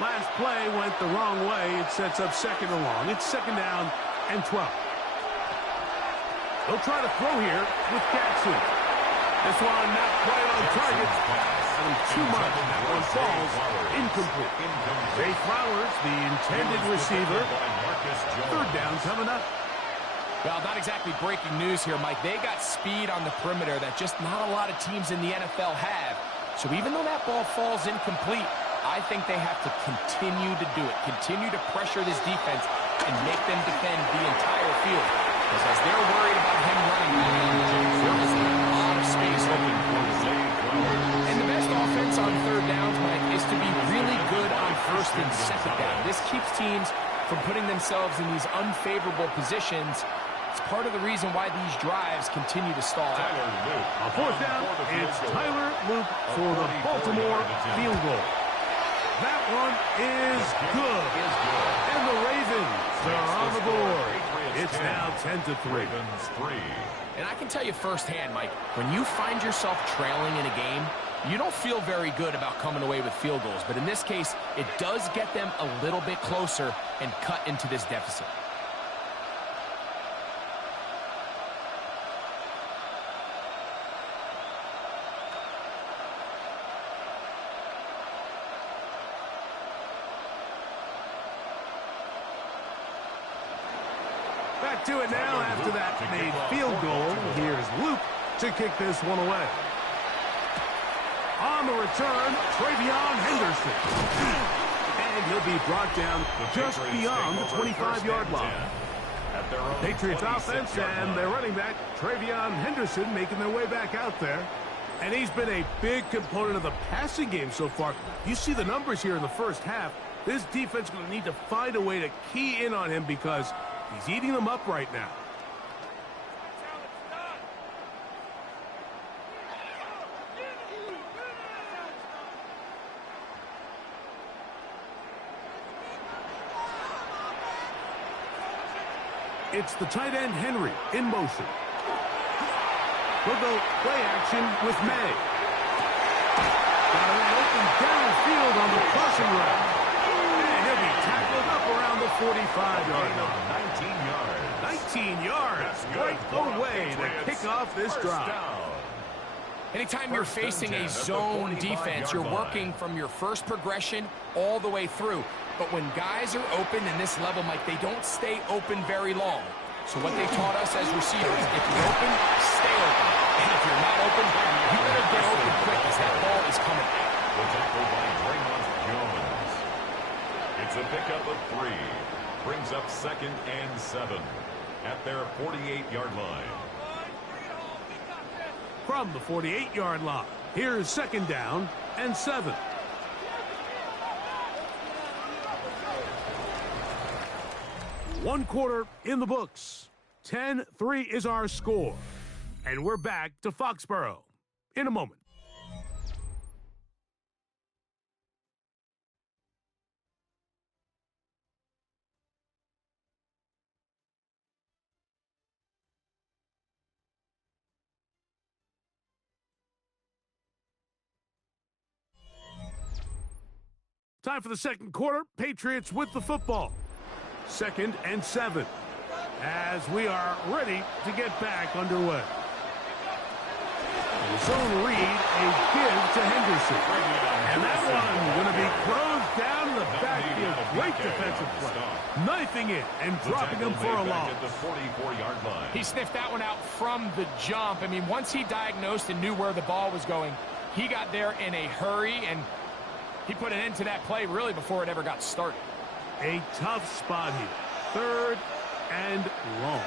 Last play went the wrong way. It sets up 2nd and long. It's 2nd down and 12. They'll try to throw here with Jackson. This one not quite on target. Too much. That one falls incomplete. Zay Flowers, the intended receiver. 3rd down coming up. Well, not exactly breaking news here, Mike. They got speed on the perimeter that just not a lot of teams in the NFL have. So even though that ball falls incomplete, I think they have to continue to do it. Continue to pressure this defense and make them defend the entire field. Because as they're worried about him running, there is a lot of space open for Zay Flowers. And the best offense on 3rd downs, Mike, is to be really good on 1st and 2nd down. This keeps teams from putting themselves in these unfavorable positions. It's part of the reason why these drives continue to stall out. On 4th down, it's Tyler Luke for the Baltimore field goal. That one is good. And the Ravens are on the board. It's now 10-3. And I can tell you firsthand, Mike, when you find yourself trailing in a game, you don't feel very good about coming away with field goals. But in this case, it does get them a little bit closer and cut into this deficit. Back back to it now after that made field goal. Here's Luke to kick this one away. On the return, Travion Henderson. And he'll be brought down just beyond the 25-yard line. Patriots offense and their running back, Travion Henderson, making their way back out there. And he's been a big component of the passing game so far. You see the numbers here in the first half. This defense is going to need to find a way to key in on him because he's eating them up right now. It's the tight end, Henry, in motion. We'll go play action with May. Got an open downfield on the crossing route. And he'll be tackled up around the 45-yard line. 19 yards. 19 yards. Right away to kick off this drive. Anytime you're facing a zone defense, you're working from your first progression all the way through. But when guys are open in this level, Mike, they don't stay open very long. So what they taught us as receivers, if you're open, stay open. And if you're not open, you better get open quick as that ball is coming out. The tackle by Draymond Jones. It's a pickup of 3. Brings up 2nd and 7 at their 48-yard line. From the 48-yard line, here's 2nd down and 7. One quarter in the books. 10-3 is our score. And we're back to Foxborough in a moment. Time for the second quarter. Patriots with the football. 2nd and 7 as we are ready to get back underway. Zone read, a give to Henderson. And that one going to be closed down in the backfield. Great defensive play. Knifing it and dropping him for a loss. He sniffed that one out from the jump. I mean, once he diagnosed and knew where the ball was going, he got there in a hurry, and he put an end to that play really before it ever got started. A tough spot here. 3rd and long.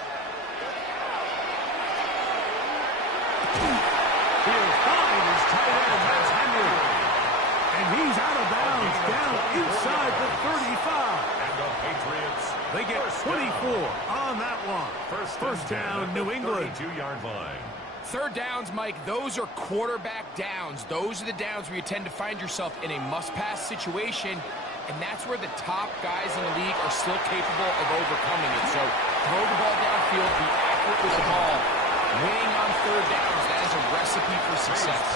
He'll find his tight end, that's Henry. And he's out of bounds, down inside the 35. And the Patriots, they get 24 on that one. First down, New England. 32-yard line. 3rd downs, Mike, those are quarterback downs. Those are the downs where you tend to find yourself in a must-pass situation, and that's where the top guys in the league are still capable of overcoming it. So throw the ball downfield, be accurate with the ball. Winning on 3rd downs, that is a recipe for success.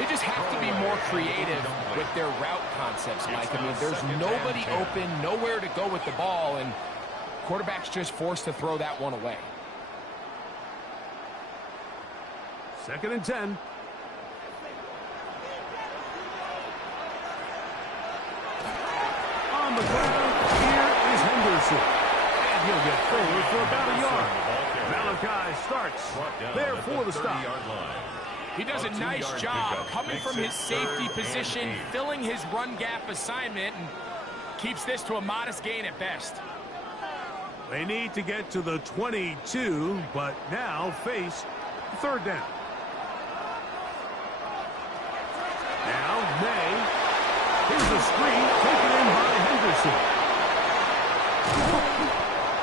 They just have to be more creative with their route concepts, Mike. I mean, there's nobody open, nowhere to go with the ball, and quarterback's just forced to throw that one away. 2nd and 10. On the ground, here is Henderson. And he'll get forward for about a yard. Malachi starts there for the stop. He does a nice job coming from his safety position, filling his run gap assignment, and keeps this to a modest gain at best. They need to get to the 22, but now face 3rd down. Now, May. Here's a screen taken in by Henderson.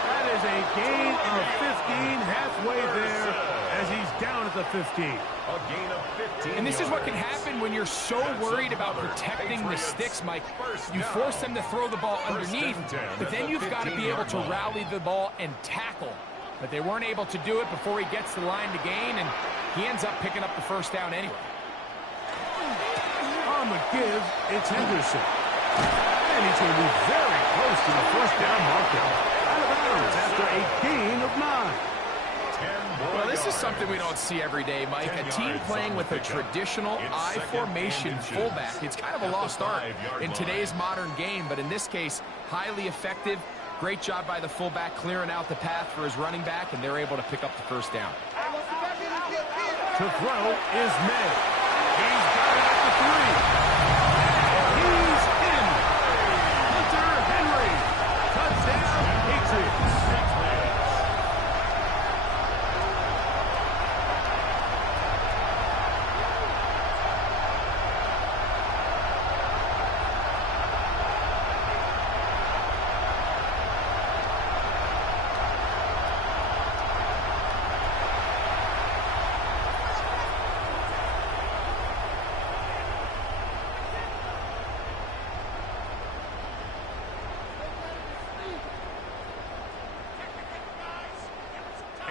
That is a gain of 15, halfway there as he's down at the 15. A gain of 15. And this is what can happen when you're so worried about protecting the sticks, Mike. You force them to throw the ball underneath, but then you've got to be able to rally the ball and tackle. But they weren't able to do it before he gets to the line to gain, and he ends up picking up the 1st down anyway. On the give, it's Henderson. And he's going to be very close to the 1st down marker. Out of bounds after a gain of 9. Well, this is something we don't see every day, Mike. A team playing with a traditional I formation fullback. It's kind of a lost art in today's modern game, but in this case, highly effective. Great job by the fullback clearing out the path for his running back, and they're able to pick up the first down. To throw is May. He's got it at the 3. He's in. Hunter Henry. Touchdown, Patriots.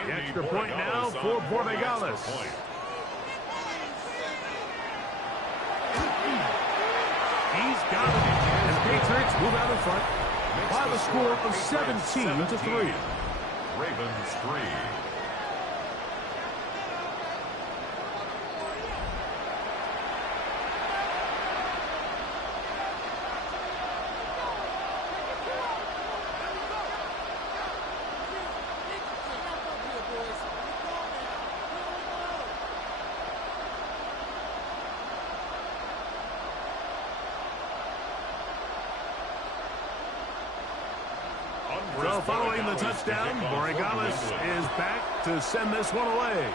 The extra point now for Borregales. He's got it. And the Patriots move out in front by the score of 17-3. Ravens 3. So following the touchdown, Borregales is back to send this one away.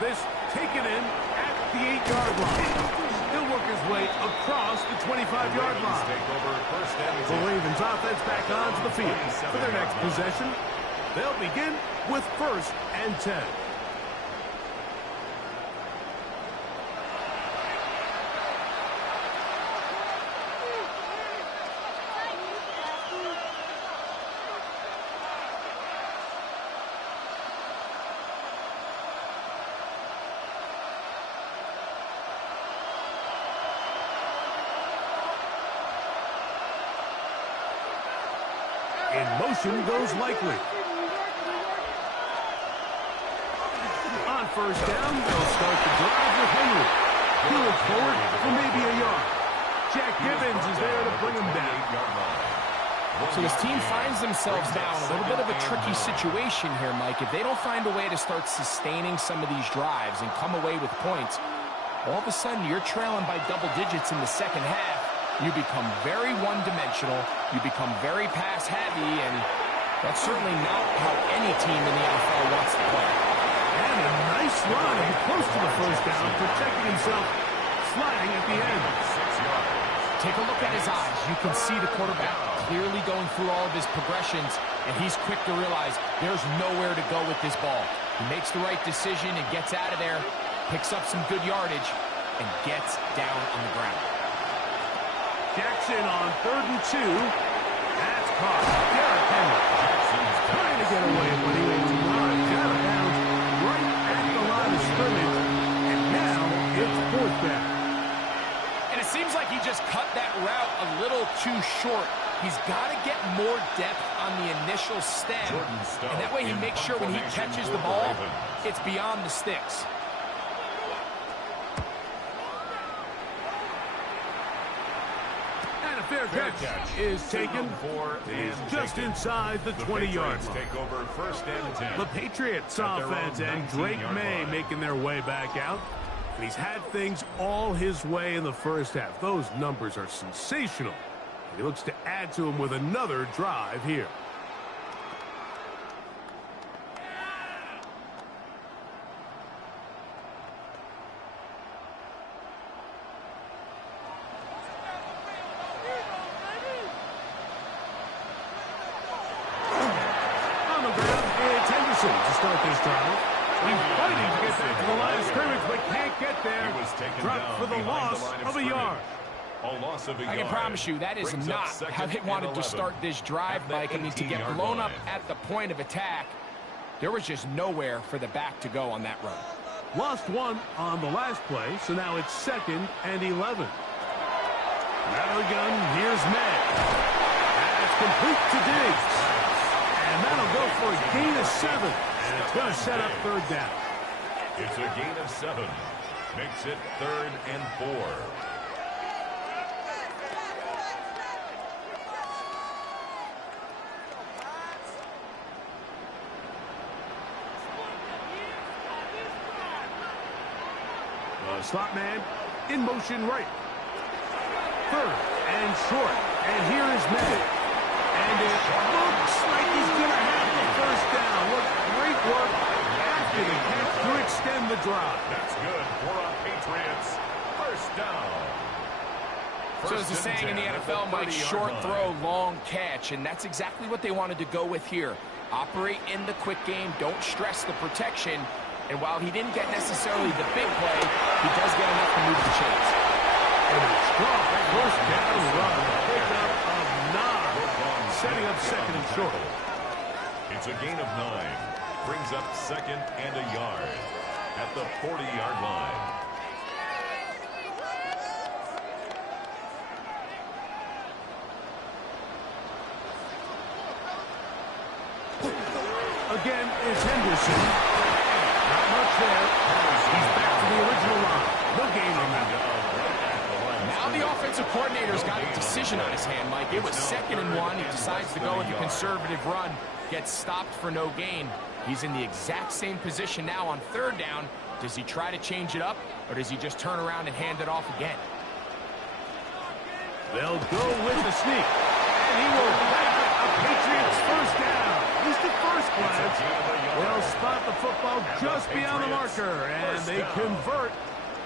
This taken in at the 8-yard line. He'll work his way across the 25-yard line. The Ravens offense back onto the field for their next possession. They'll begin with 1st and 10. In motion goes Likely. On 1st down, they'll start the drive with Henry. He'll look forward for maybe a yard. Jack Gibbons is there to bring him down. So his team finds themselves now in a little bit of a tricky situation here, Mike. If they don't find a way to start sustaining some of these drives and come away with points, all of a sudden you're trailing by double digits in the second half. You become very one-dimensional, you become very pass-heavy, and that's certainly not how any team in the NFL wants to play. And a nice run close to the 1st down, protecting himself, sliding at the end. 6 yards. Take a look at his eyes. You can see the quarterback clearly going through all of his progressions, and he's quick to realize there's nowhere to go with this ball. He makes the right decision and gets out of there, picks up some good yardage, and gets down on the ground. Jackson on 3rd and 2. That's caught. Derrick Henry. Jackson's trying to get away, but he makes yards out of bounds right at the line of scrimmage. And now it's 4th down. And it seems like he just cut that route a little too short. He's got to get more depth on the initial stem. And that way he makes sure when he catches the ball, it's beyond the sticks. Fair catch is taken is just inside the 20-yard line. Take over 1st and 10. The Patriots offense and Drake May making their way back out. And he's had things all his way in the first half. Those numbers are sensational. He looks to add to them with another drive here. To start this drive. He's fighting to get back to the line of scrimmage, but can't get there. Dropped for the loss of a yard. I can promise you that is not how they wanted to start this drive, Mike. I mean, to get blown up at the point of attack, there was just nowhere for the back to go on that run. Lost one on the last play, so now it's 2nd and 11. Out of the gun, here's May. That's complete to Diggs. And that'll go for a gain of 7. And it's going to set up 3rd down. It's a gain of 7. Makes it 3rd and 4. Slot man in motion right. Third and short. And here is May. And it looks like he's going to have the first down. Look, great work after the catch to extend the drive. That's good for our Patriots. First down. So as the saying in the NFL, Mike, short throw, long catch, and that's exactly what they wanted to go with here. Operate in the quick game, don't stress the protection, and while he didn't get necessarily the big play, he does get enough to move the chains. And a strong first down run, pickup of 9, setting up second and short. It's a gain of 9, brings up second and a yard at the 40-yard line. Again is Henderson. Not much there. He's back to the original line. No gain on that. Now the offensive coordinator's got a decision on his hand, Mike. It was 2nd and 1. He decides to go with a conservative run. Gets stopped for no gain. He's in the exact same position now on 3rd down. Does he try to change it up, or does he just turn around and hand it off again? They'll go with the sneak. And he will back up a Patriots first down. At least at first glance, they'll spot the football just beyond the marker, and they convert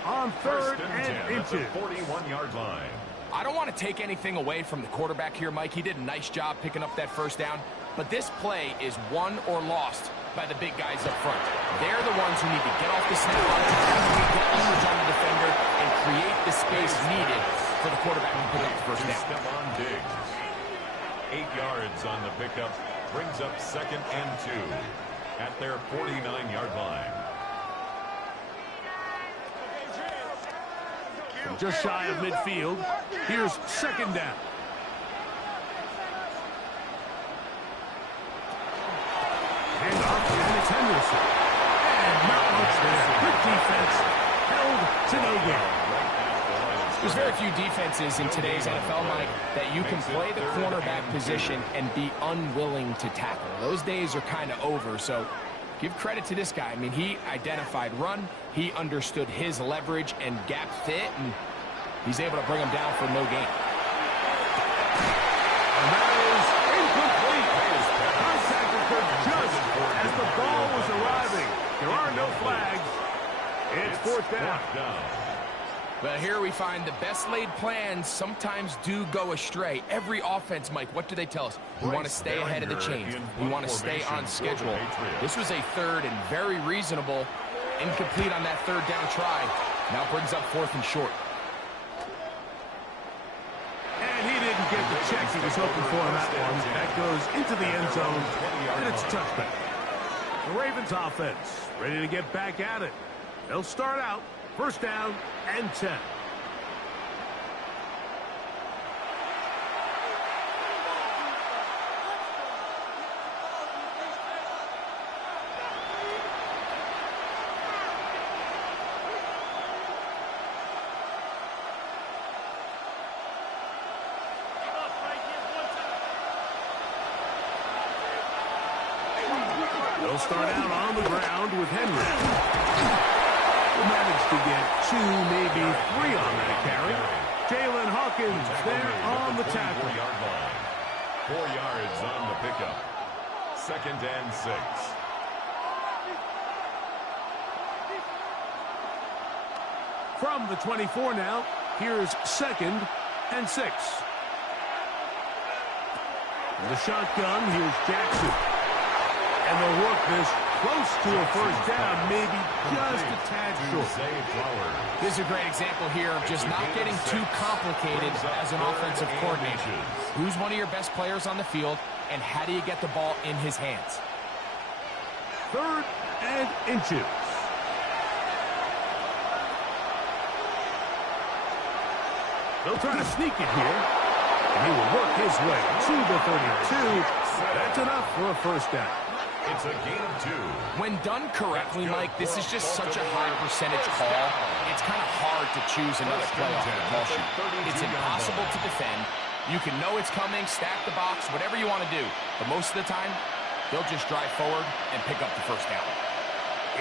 on 3rd and inches. 41-yard line. I don't want to take anything away from the quarterback here, Mike. He did a nice job picking up that first down, but this play is won or lost by the big guys up front. They're the ones who need to get off the snap on time, get leverage on the defender, and create the space needed for the quarterback to pick up the first down. Stephon Diggs. 8 yards on the pickup. Brings up 2nd and 2 at their 49-yard line. From just shy of midfield, here's 2nd down. And off, and it's Henderson. And not much there. Good defense. Held to no gain. There's very few defenses in today's NFL, Mike, that you can play the cornerback position and be unwilling to tackle. Those days are kind of over, so give credit to this guy. I mean, he identified run, he understood his leverage and gap fit, and he's able to bring him down for no gain. And that is incomplete. Contact occurred just as the ball was arriving. There are no flags. It's 4th down. But here we find the best laid plans sometimes do go astray. Every offense, Mike, what do they tell us? We want to stay ahead of the chains. We want to stay on schedule. This was a 3rd and very reasonable. Incomplete on that 3rd down try. Now brings up 4th and short. And he didn't get the check he was hoping for on that one. That goes into the end zone, and it's a touchback. The Ravens offense ready to get back at it. They'll start out 1st down and 10. They'll start out on the ground with Henry. Managed to get 2, maybe 3 on that carry. Jalen Hawkins there on the tackle. 4 yards on the pickup. 2nd and 6. From the 24 now, here's 2nd and 6. In the shotgun, here's Jackson. And they'll work this close to a first down, maybe just a tad short. This is a great example here of just not getting too complicated as an offensive coordinator. Who's one of your best players on the field, and how do you get the ball in his hands? 3rd and inches. They'll try to sneak it here. And he will work his way to the 32. That's enough for a first down. It's a gain of 2. When done correctly, Mike, this is just such a high percentage call. It's kind of hard to choose another play off the call sheet. It's impossible to defend. You can know it's coming, stack the box, whatever you want to do. But most of the time, they'll just drive forward and pick up the first down.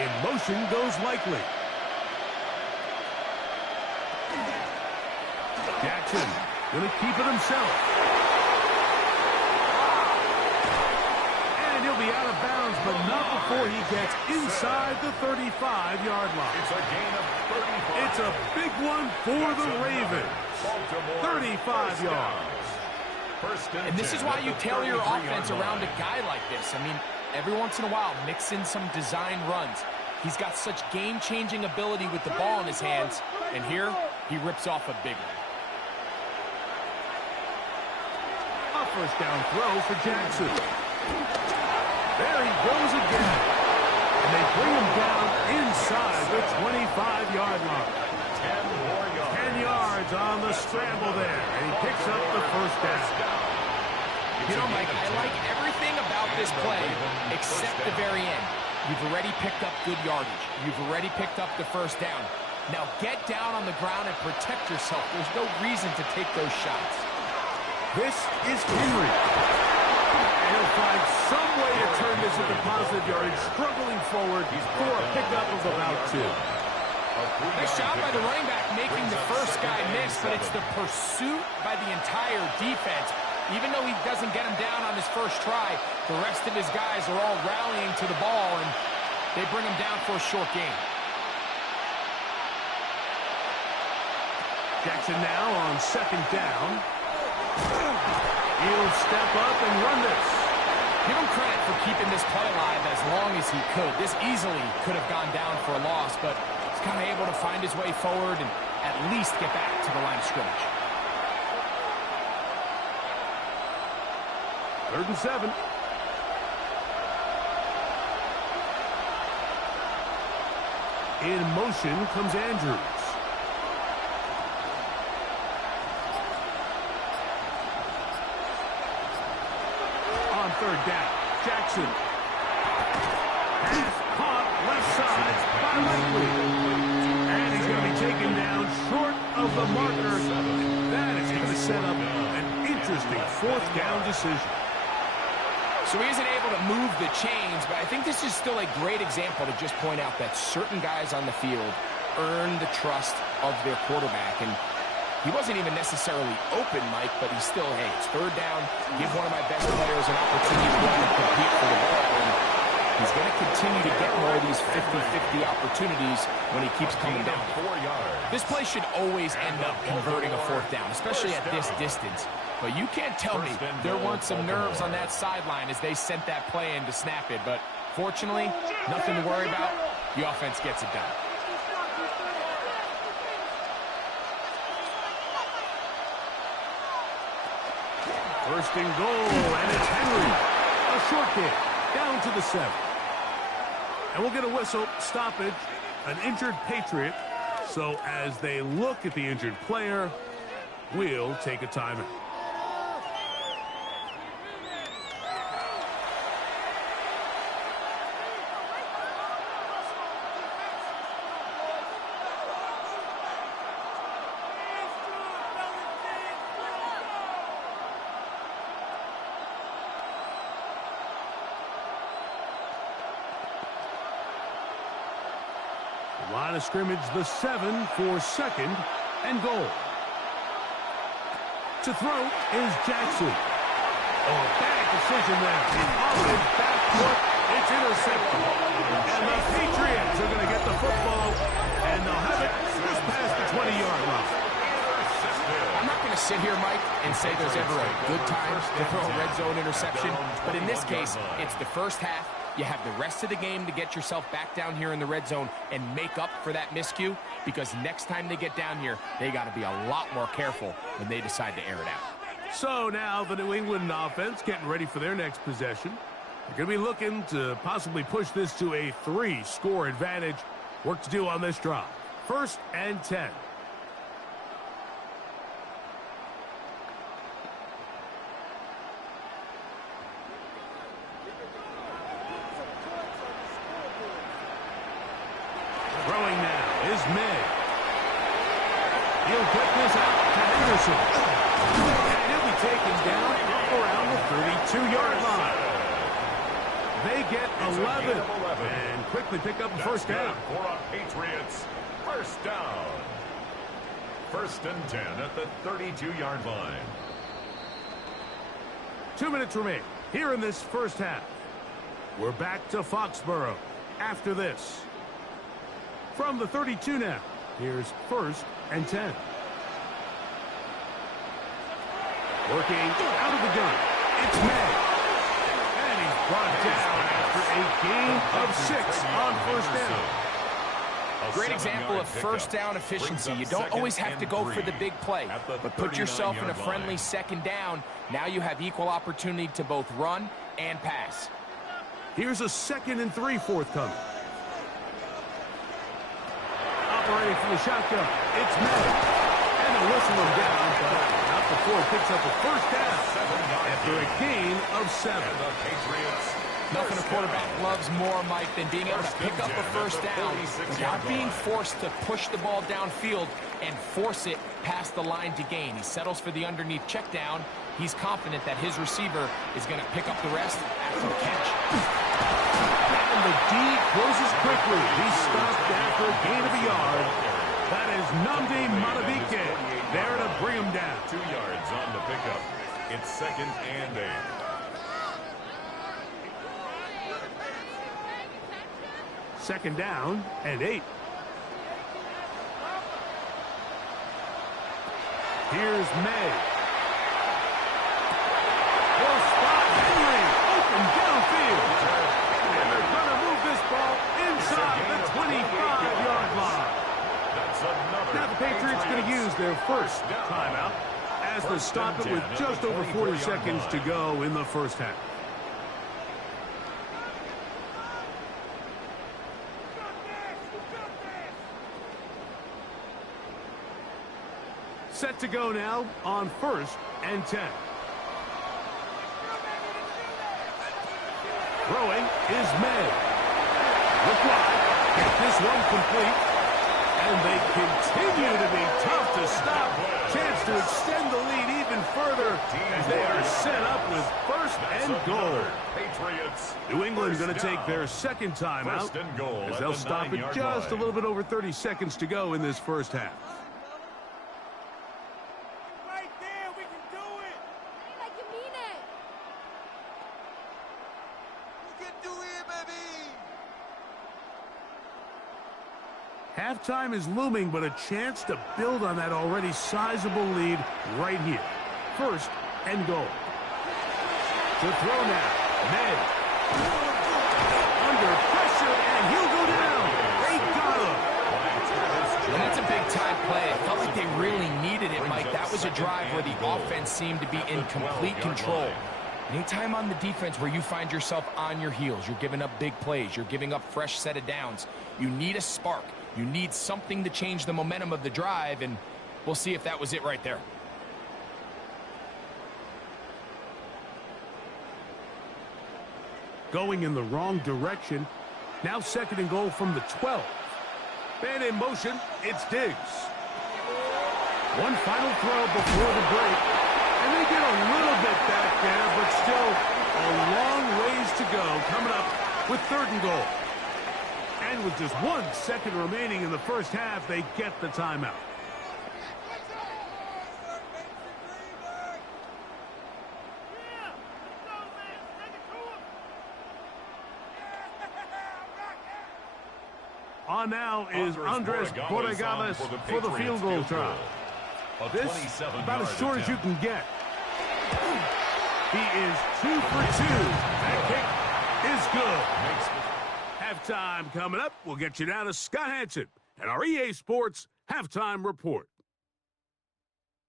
In motion goes Likely. Jackson going to keep it himself. And he'll be out of bounds, but not before he gets inside the 35-yard line. It's a gain of 35. It's a big one for the Ravens. 35 yards. And this is why you tailor your offense around a guy like this. I mean, every once in a while, mix in some design runs. He's got such game-changing ability with the ball in his hands, and here he rips off a big one. A first down throw for Jackson. There he goes again. And they bring him down inside the 25-yard line. 10 yards on the scramble there, and he picks up the first down. You know, Mike, I like everything about this play except the very end. You've already picked up good yardage. You've already picked up the first down. Now get down on the ground and protect yourself. There's no reason to take those shots. This is Henry. And he'll find some way to turn this into positive yardage, struggling forward for a pickup of about 2. Nice job by the running back making the first guy miss, but it's the pursuit by the entire defense. Even though he doesn't get him down on his first try, the rest of his guys are all rallying to the ball, and they bring him down for a short gain. Jackson now on second down. He'll step up and run this. Give him credit for keeping this play alive as long as he could. This easily could have gone down for a loss, but he's kind of able to find his way forward and at least get back to the line of scrimmage. 3rd and 7. In motion comes Andrews. On 3rd down, Jackson. Pass caught left side by Likely. And he's going to be taken down short of the marker. That is going to set up an interesting 4th down decision. So he isn't able to move the chains, but I think this is still a great example to just point out that certain guys on the field earn the trust of their quarterback. And he wasn't even necessarily open, Mike, but he's still, hey, it's 3rd down. Give one of my best players an opportunity to go out and compete for the ball. And he's going to continue to get more of these 50-50 opportunities when he keeps coming down. 4 yards. This play should always end up converting a 4th down, especially at this distance. But you can't tell me there weren't some nerves on that sideline as they sent that play in to snap it. But fortunately, nothing to worry about. The offense gets it done. First and goal, and it's Henry. A short kick down to the 7. And we'll get a whistle, stoppage, an injured Patriot. So as they look at the injured player, we'll take a timeout. Line of scrimmage, the 7 for 2nd and goal. To throw is Jackson. Oh, a bad decision there. Off his back foot, it's intercepted. And the Patriots are going to get the football, and they'll have it just past the 20-yard line. I'm not going to sit here, Mike, and say there's ever a good time to throw a red zone interception, but in this case, it's the first half. You have the rest of the game to get yourself back down here in the red zone and make up for that miscue, because next time they get down here, they got to be a lot more careful when they decide to air it out. So now the New England offense getting ready for their next possession. They're going to be looking to possibly push this to a 3-score advantage. Work to do on this drive. 1st and 10. Throwing now is May. He'll get this out to Henderson. And he'll be taken down around the 32-yard line. They get 11 and quickly pick up the first down. For a Patriots first down. First and 10 at the 32-yard line. 2 minutes remain here in this first half. We're back to Foxborough after this. From the 32 now, here's first and 10. Working out of the gun, it's May. And he's brought down after a gain of 6 on first down. Great example of first down efficiency. You don't always have to go for the big play, but put yourself in a friendly second down. Now you have equal opportunity to both run and pass. Here's a 2nd and 3 forthcoming. Operating from the shotgun, it's May. And they'll whistle him down, but not before he picks up a first down after a gain of 7. The Patriots. Nothing a quarterback loves more, Mike, than being able to pick up a first down without being forced to push the ball downfield and force it past the line to gain. He settles for the underneath check down. He's confident that his receiver is going to pick up the rest after the catch. And the D closes quickly. He's stopped after a gain of a yard. That is Nnamdi Madubuike there to bring him down. 2 yards on the pickup. It's 2nd and 8. Second down and 8. Here's May. He'll spot Henry open downfield. And they're going to move this ball inside the 25-yard line. Now the Patriots going to use their first timeout as they stop it with just over 40 seconds to go in the first half. Set to go now on first and 10. Throwing is May. Look wide. Get this one complete. And they continue to be tough to stop. Chance to extend the lead even further as they are set up with first and goal. Patriots. New England going to take their second timeout as they'll stop it just a little bit over 30 seconds to go in this first half. Halftime is looming, but a chance to build on that already sizable lead right here. First and goal. To throw now. May. Under pressure, and he'll go down. They got him. And that's a big-time play. It felt like they really needed it, Mike. That was a drive where the offense seemed to be in complete control. Anytime on the defense where you find yourself on your heels, you're giving up big plays, you're giving up fresh set of downs, you need a spark. You need something to change the momentum of the drive, and we'll see if that was it right there. Going in the wrong direction. Now 2nd and goal from the 12. Man in motion, it's Diggs. One final throw before the break. And they get a little bit back there, but still a long ways to go coming up with 3rd and goal. And with just 1 second remaining in the first half, they get the timeout. On now is Andres Borregales for the field goal try. This about as short as you can get. He is 2 for 2. That kick is good. Halftime coming up. We'll get you down to Scott Hansen and our EA Sports Halftime Report.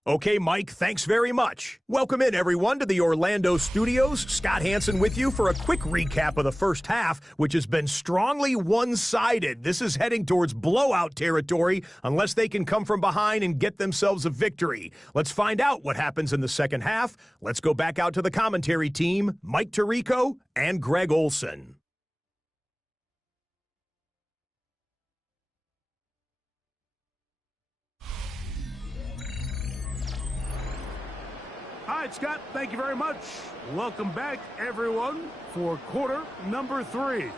Okay, Mike, thanks very much. Welcome in, everyone, to the Orlando studios. Scott Hansen with you for a quick recap of the first half, which has been strongly one-sided. This is heading towards blowout territory unless they can come from behind and get themselves a victory. Let's find out what happens in the second half. Let's go back out to the commentary team, Mike Tirico and Greg Olson. All right, Scott, thank you very much. Welcome back, everyone, for quarter number 3.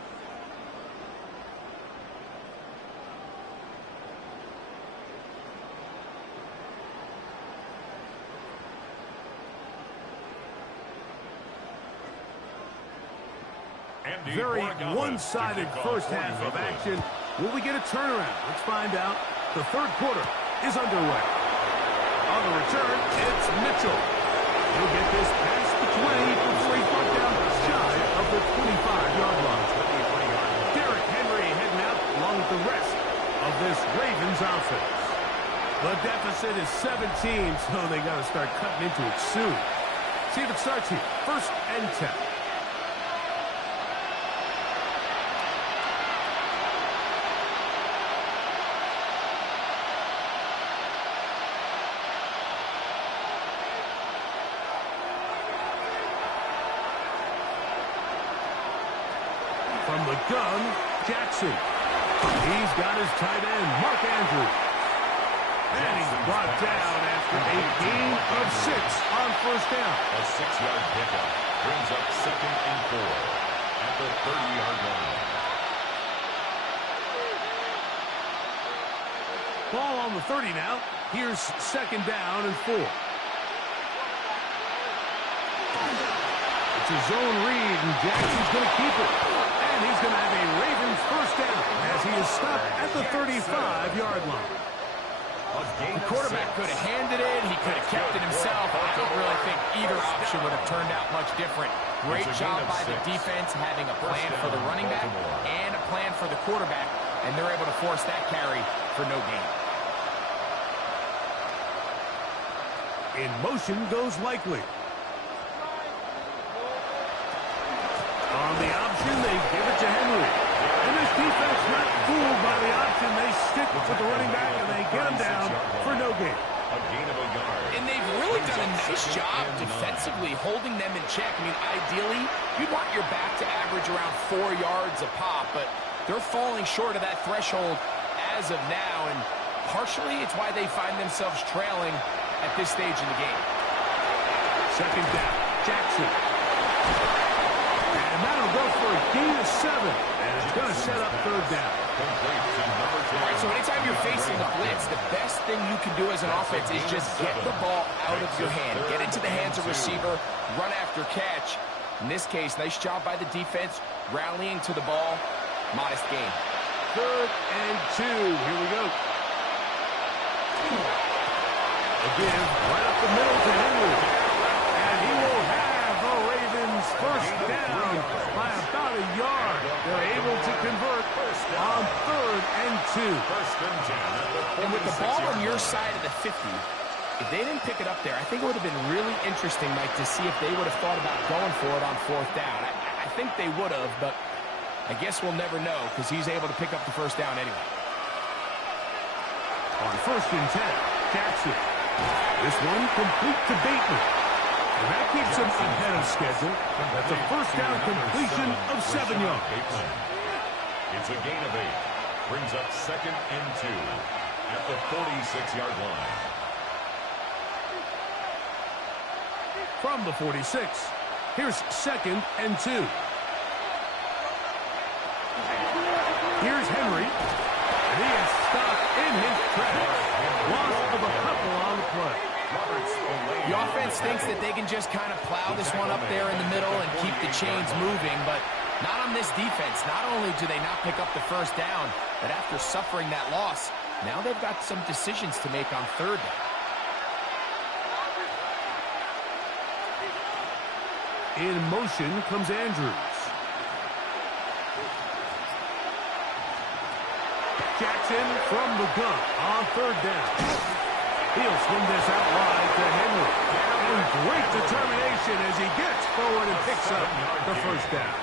very one-sided first half of action. Will we get a turnaround? Let's find out. The third quarter is underway. On the return, it's Mitchell. He'll get this past the 20 before he's brought down shy of the 25-yard line. Derrick Henry heading out along with the rest of this Ravens offense. The deficit is 17, so they got to start cutting into it soon. See if it starts here. First and 10. From the gun, Jackson. He's got his tight end, Mark Andrews. And he's brought down after a gain of 6 on first down. A 6-yard pickup brings up 2nd and 4 at the 30-yard line. Ball on the 30 now. Here's 2nd down and 4. It's a zone read, and Jackson's going to keep it. And he's going to have a Ravens first down as he is stopped at the 35-yard line. The quarterback could have handed it. He could have kept it himself. I don't really think either option would have turned out much different. Great job by the defense having a plan for the running back and a plan for the quarterback, and they're able to force that carry for no gain. In motion goes Likely. On the option, they give it to Henry. And this defense not fooled by the option. They stick with the running back, and they get him down for no gain. A gain of a yard. And they've really done a nice job defensively holding them in check. I mean, ideally, you'd want your back to average around 4 yards a pop, but they're falling short of that threshold as of now, and partially it's why they find themselves trailing at this stage in the game. 2nd down, Jackson. And that'll go for a gain of 7. And it's going to set up 3rd down. All right, so anytime you're facing the blitz, the best thing you can do as an offense is just get the ball out of your hand. Get into the hands of receiver, run after catch. In this case, nice job by the defense, rallying to the ball. Modest gain. 3rd and 2. Here we go. Again, right up the middle to Henry. And he will have the Ravens first down by about a yard. They're able to convert on 3rd and 2. And with the ball on your side of the 50, if they didn't pick it up there, I think it would have been really interesting, Mike, to see if they would have thought about going for it on 4th down. I think they would have, but I guess we'll never know because he's able to pick up the first down anyway. On 1st and 10, Jackson. This one complete to Bateman. And that keeps him ahead of schedule. That's a first down completion of 7 yards. It's a gain of 8. Brings up 2nd and 2 at the 46-yard line. From the 46, here's 2nd and 2. Here's Henry. And he is stopped in his tracks. Loss of a couple on the play. The offense thinks that they can just kind of plow this one up there in the middle and keep the chains moving, but not on this defense. Not only do they not pick up the first down, but after suffering that loss, now they've got some decisions to make on 3rd down. In motion comes Andrews. Jackson from the gun on 3rd down. He'll swing this out wide to Henry. And great determination as he gets forward and picks up the first down.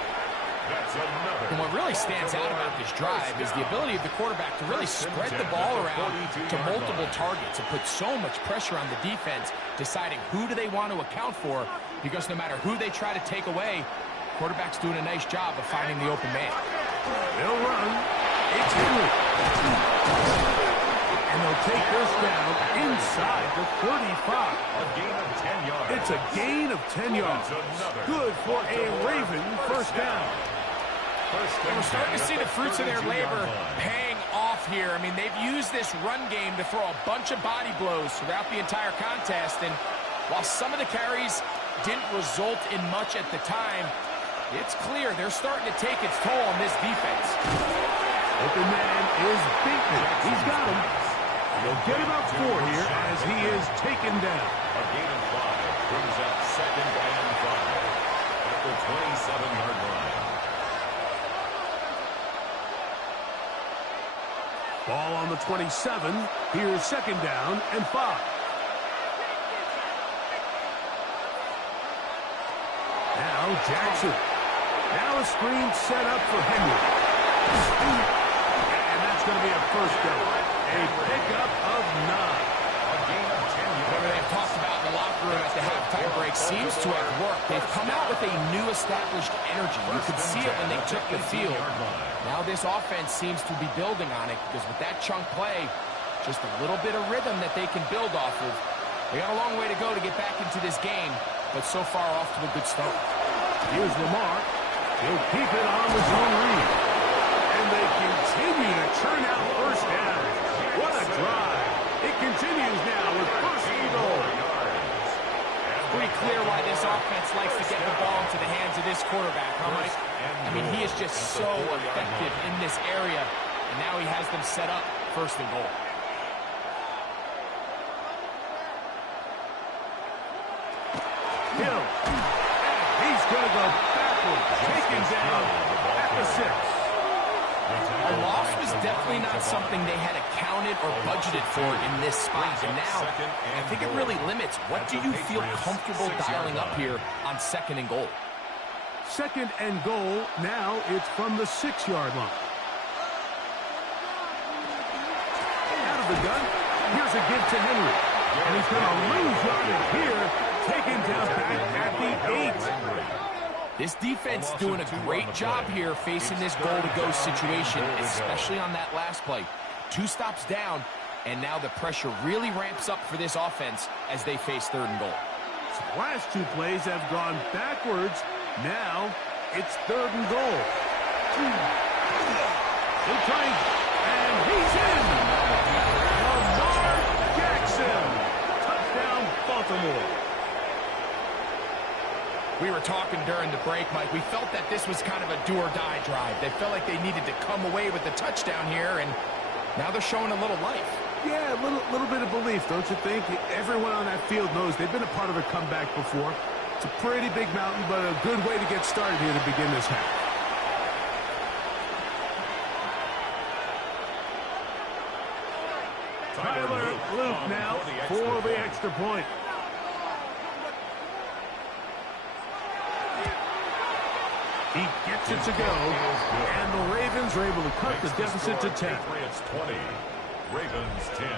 And what really stands out about this drive is the ability of the quarterback to really spread the ball around to multiple targets and put so much pressure on the defense, deciding who do they want to account for, because no matter who they try to take away, quarterback's doing a nice job of finding the open man. They'll run. It's Henry. And they'll take this down inside the 35. A gain of 10 yards. It's a gain of 10 yards. Good for a Raven first down. And we're starting to see the fruits of their labor paying off here. I mean, they've used this run game to throw a bunch of body blows throughout the entire contest. And while some of the carries didn't result in much at the time, It's clear they're starting to take its toll on this defense. Open man is beaten. He's got him. They'll get about 4 here as he is taken down. A gain of 5 brings up 2nd and 5 at the 27-yard line. Ball on the 27. Here's 2nd down and 5. Now Jackson. Now a screen set up for Henry. And that's going to be a first down. A pickup of 9. A gain of 10 yards. Whatever they've talked about in the locker room at the halftime break seems to have worked. They've come out with a new established energy. You could see it when they took the field. Now this offense seems to be building on it because with that chunk play, just a little bit of rhythm that they can build off of. They got a long way to go to get back into this game, but so far off to a good start. Here's Lamar. He'll keep it on the zone read. And they continue to churn out first down. What a drive. It continues now with first and goal. Pretty clear why this offense likes to get the ball into the hands of this quarterback, huh, Mike? I mean, he is just so effective in this area, and now he has them set up first and goal. Hill. And he's going to go backwards. Taken down at the 6. A loss was definitely not something they had accounted or budgeted for in this spot. And now, I think it really limits. What do you feel comfortable dialing up here on 2nd and goal? 2nd and goal. Now it's from the 6-yard line. Out of the gun. Here's a give to Henry. And he's going to lose yardage here. Taken down back at the 8. This defense doing a great job here facing this goal-to-go situation, especially on that last play. 2 stops down, and now the pressure really ramps up for this offense as they face 3rd and goal. So the last 2 plays have gone backwards. Now it's 3rd and goal. He'll try, and he's in. Lamar Jackson. Touchdown, Baltimore. We were talking during the break, Mike. We felt that this was kind of a do-or-die drive. They felt like they needed to come away with the touchdown here, and now they're showing a little life. Yeah, a little bit of belief, don't you think? Everyone on that field knows they've been a part of a comeback before. It's a pretty big mountain, but a good way to get started here to begin this half. Tyler Luke now for the extra point. He gets it to go, and the Ravens are able to cut the deficit to 10. Patriots 20, Ravens 10.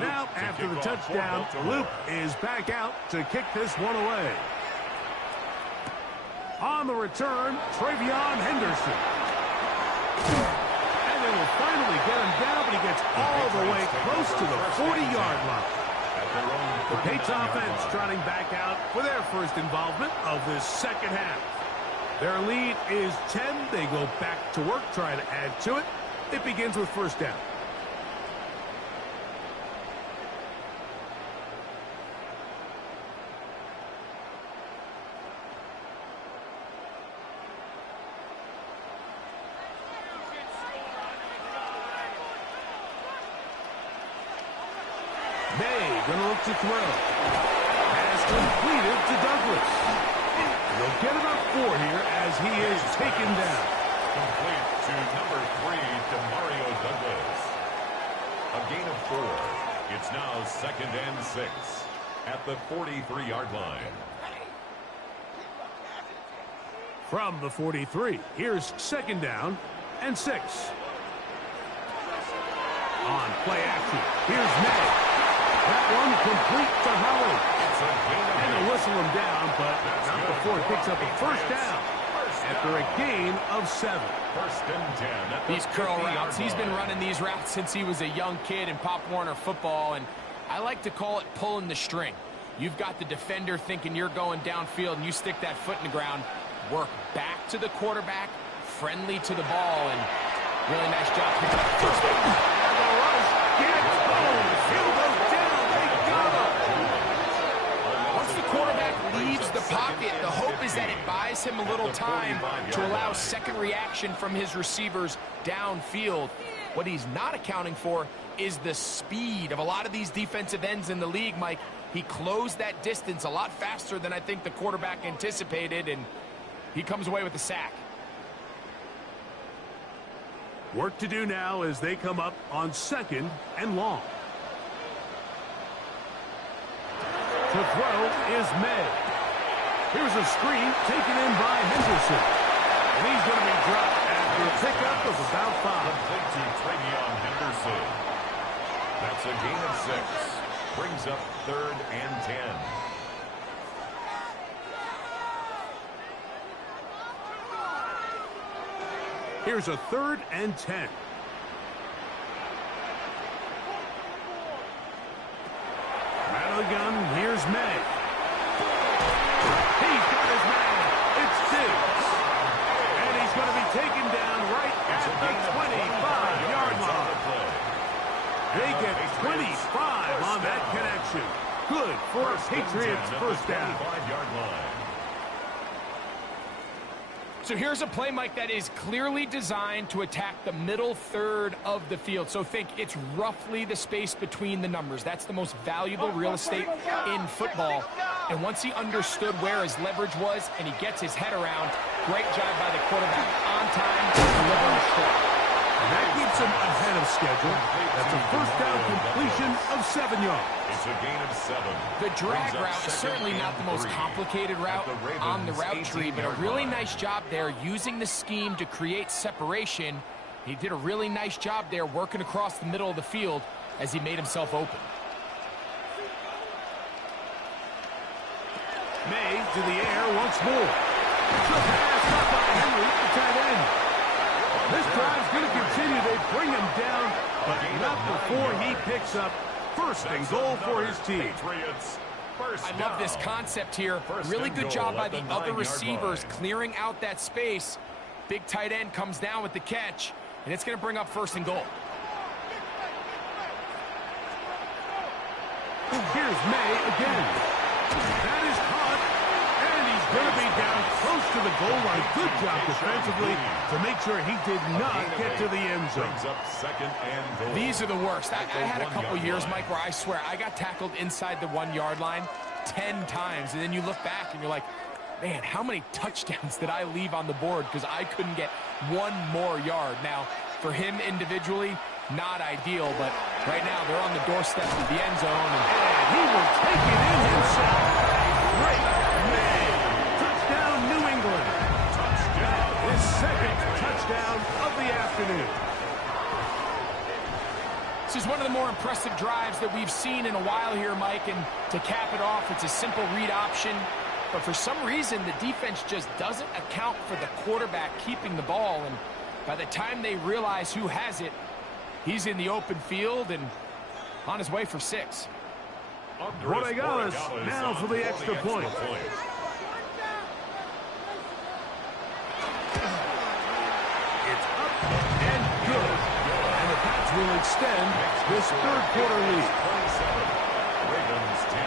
Now, after the touchdown, Luke is back out to kick this one away. On the return, Travion Henderson. And they will finally get him down, but he gets all the way close to the 40-yard line. The Patriots offense trotting back out for their first involvement of this second half. Their lead is 10. They go back to work, try to add to it. It begins with first down. Going to look to throw. Has completed to Douglas. They'll get about 4 here as he is taken down. Complete to number 3, Demario Douglas. A gain of 4. It's now 2nd and 6 at the 43-yard line. From the 43, here's 2nd down and 6. On play action, here's May. That one complete to Howard. And they'll whistle him down, but not before he picks up a first down. after a gain of 7. First and 10. At the These curl 50-yard routes, he's been line. running these routes since he was a young kid in Pop Warner football, and I like to call it pulling the string. You've got the defender thinking you're going downfield, and you stick that foot in the ground, work back to the quarterback, friendly to the ball, and really nice job picking up the first down. Once the quarterback leaves the pocket, the hope is that it buys him a little time to allow second reaction from his receivers downfield. What he's not accounting for is the speed of a lot of these defensive ends in the league, Mike. He closed that distance a lot faster than I think the quarterback anticipated, and he comes away with the sack. Work to do now as they come up on 2nd and long. To throw is May. Here's a screen taken in by Henderson. And he's going to be dropped after a pickup of about 5. Complete to Travion Henderson. That's a gain of 6. Brings up 3rd and 10. Here's a 3rd and 10. Out of the gun, here's May. He's got his man. It's Diggs. And he's going to be taken down right at the 25-yard line. They get 25 on that connection. Good for a Patriots first down. 25-yard line. So here's a play, Mike, that is clearly designed to attack the middle third of the field. So think it's roughly the space between the numbers. That's the most valuable real estate in football. And once he understood where his leverage was and he gets his head around, great job by the quarterback on time to deliver a strike. And that keeps him ahead of schedule. That's a first down completion of 7 yards. It's a gain of 7. The drag route is certainly not the most complicated route on the route tree, but a really nice job there using the scheme to create separation. He did a really nice job there working across the middle of the field as he made himself open. May to the air once more. The pass up by Henry, the tight end. This drive's going to continue. They bring him down, but not before he picks up first and goal for his team. I love this concept here. Really good job by the other receivers clearing out that space. Big tight end comes down with the catch, and it's going to bring up first and goal. Here's May again. That is caught, and he's going to be down close to the goal line. Good job defensively to make sure he did not get to the end zone. Brings up 2nd and goal. These are the worst. I had a couple years, Mike, where I swear I got tackled inside the 1 yard line 10 times, and then you look back and you're like, man, how many touchdowns did I leave on the board because I couldn't get one more yard? Now, for him individually, not ideal, but right now they're on the doorstep of the end zone. And he will take it in himself. Great May. Touchdown, New England. Touchdown. His 2nd touchdown of the afternoon. This is one of the more impressive drives that we've seen in a while here, Mike, and to cap it off, it's a simple read option. But for some reason, the defense just doesn't account for the quarterback keeping the ball, and by the time they realize who has it, he's in the open field and on his way for 6. Borregales now for the extra point. It's up and good. And the Pats will extend this 3rd quarter lead. 27. Ravens 10.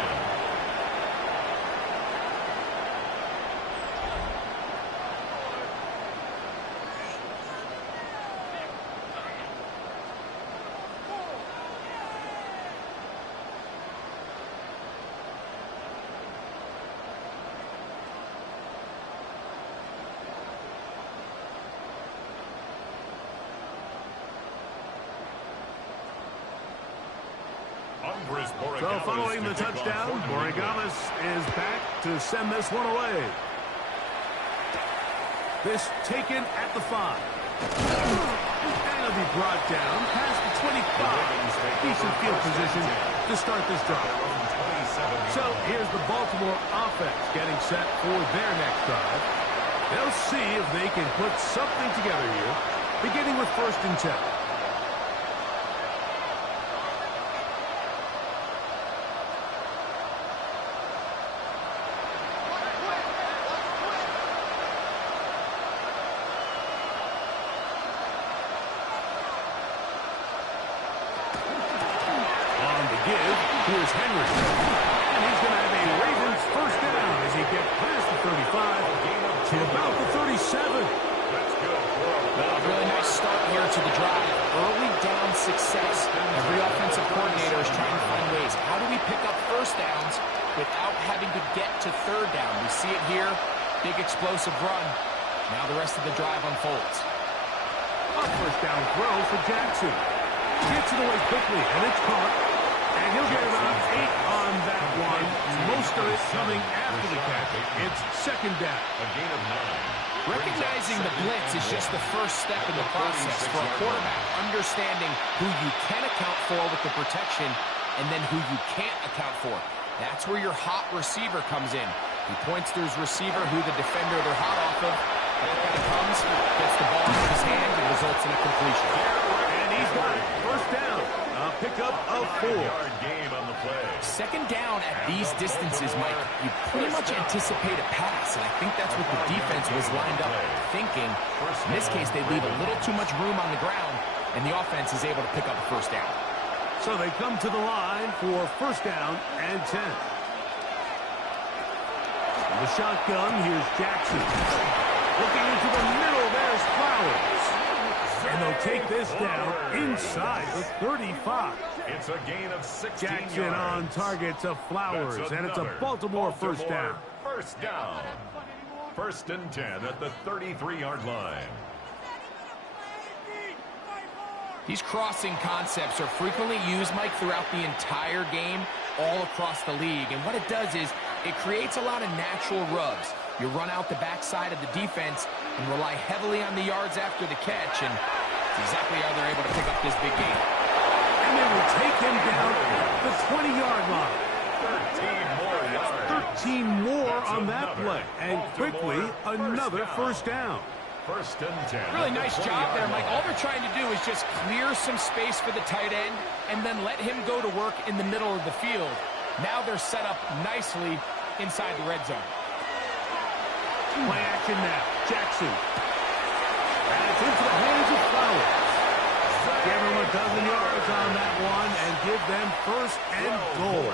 So following the touchdown, Borregales is back to send this one away. This taken at the 5. And it'll be brought down past the 25. Decent field position to start this drive. So here's the Baltimore offense getting set for their next drive. They'll see if they can put something together here, beginning with 1st and 10. Here's Henry. And he's going to have a Ravens 1st down as he gets past the 35 to about the 37. That's good. Well, a really nice start here to the drive. Early down success. Every offensive coordinator is trying to find ways. How do we pick up 1st downs without having to get to 3rd down? We see it here. Big explosive run. Now the rest of the drive unfolds. A 1st down throw for Jackson. Gets it away quickly, and it's caught. And he'll get about 8 on that one. Most of it coming after the catch. It's 2nd down. A gain of 9. Recognizing the blitz is just the first step in the process for a quarterback. Understanding who you can account for with the protection and then who you can't account for. That's where your hot receiver comes in. He points to his receiver who the defender they're hot off of. That guy comes, gets the ball in his hand, and results in a completion. And he's got it. 1st down. A pickup of 4. 4-yard gain on the play. 2nd down at these distances, Mike, you pretty much anticipate a pass, and I think that's what the defense was lined up thinking. In this case, they leave a little too much room on the ground, and the offense is able to pick up a 1st down. So they come to the line for 1st down and 10. In the shotgun, here's Jackson. Looking into the middle, there's Flowers. And they'll take this down inside the 35. It's a gain of 16 Jackson yards. on target to Flowers, and it's a Baltimore 1st down. 1st down. 1st and 10 at the 33-yard line. These crossing concepts are frequently used, Mike, throughout the entire game, all across the league. And what it does is it creates a lot of natural rubs. You run out the backside of the defense and rely heavily on the yards after the catch, and it's exactly how they're able to pick up this big game. And they will take him down the 20-yard line. 13 more yards. 13 more That's on that another play. And quickly, another 1st down. 1st and 10. Really nice job there, Mike. All they're trying to do is just clear some space for the tight end and then let him go to work in the middle of the field. Now they're set up nicely inside the red zone. Play action now. Jackson. And it's into the hands of Flowers. Give them a dozen yards on that one and give them 1st and goal.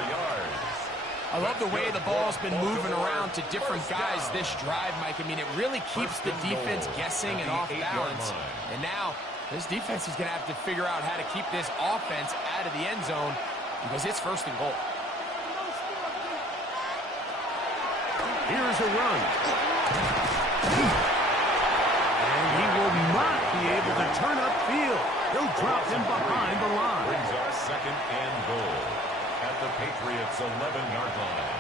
I love the way the ball's been moving around to different guys this drive, Mike. I mean, it really keeps the defense guessing and off balance. And now this defense is going to have to figure out how to keep this offense out of the end zone because it's 1st and goal. Here's a run. And he will not be able to turn upfield. He'll drop him behind the line. Brings our 2nd and goal at the Patriots' 11-yard line.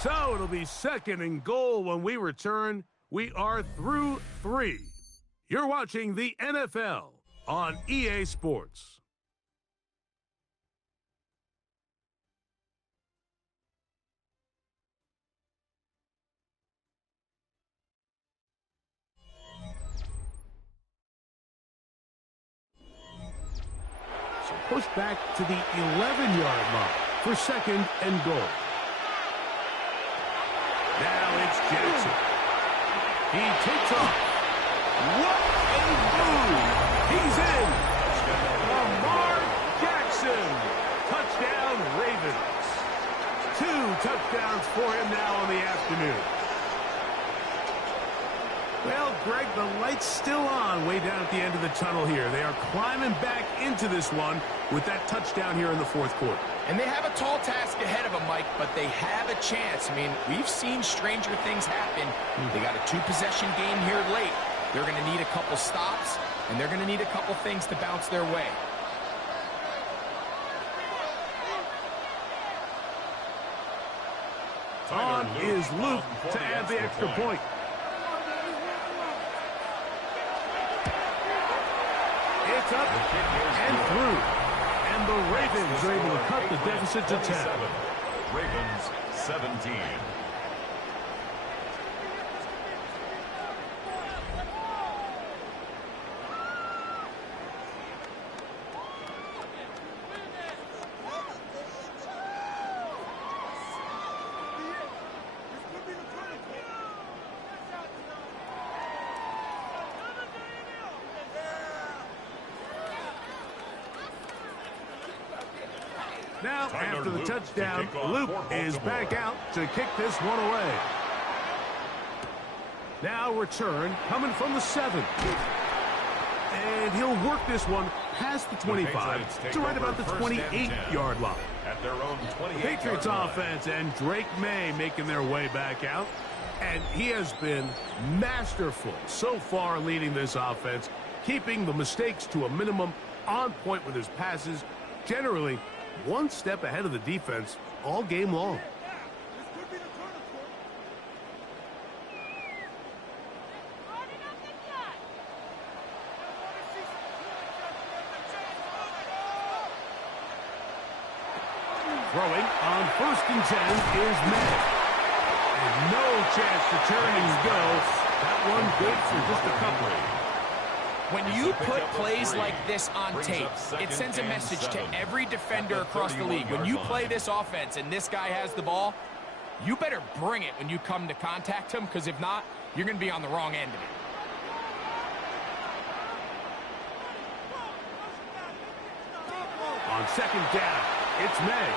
So it'll be 2nd and goal when we return. We are through 3. You're watching the NFL on EA Sports. Push back to the 11-yard line for 2nd and goal. Now it's Jackson. He takes off. What a move! He's in. Lamar Jackson. Touchdown, Ravens. 2 touchdowns for him now on the afternoon. Well, Greg, the light's still on way down at the end of the tunnel here. They are climbing back into this one with that touchdown here in the 4th quarter. And they have a tall task ahead of them, Mike, but they have a chance. I mean, we've seen stranger things happen. They got a 2-possession game here late. They're going to need a couple stops, and they're going to need a couple things to bounce their way. On is Luke to add the extra point. It's up and through. And the Ravens are able to cut the deficit to 10. Ravens 17. Now, after the touchdown, Luke is back out to kick this one away. Now return coming from the 7. And he'll work this one past the 25 to right about the 28-yard line. At their own 28 Patriots offense and Drake May making their way back out. And he has been masterful so far leading this offense, keeping the mistakes to a minimum, on point with his passes, generally one step ahead of the defense all game long. Throwing on 1st and 10 is May. And no chance to turn and go. That one good for just a couple. When you put plays like this on tape, it sends a message to every defender across the league. When you play this offense and this guy has the ball, you better bring it when you come to contact him, because if not, you're going to be on the wrong end of it. On 2nd down, it's May.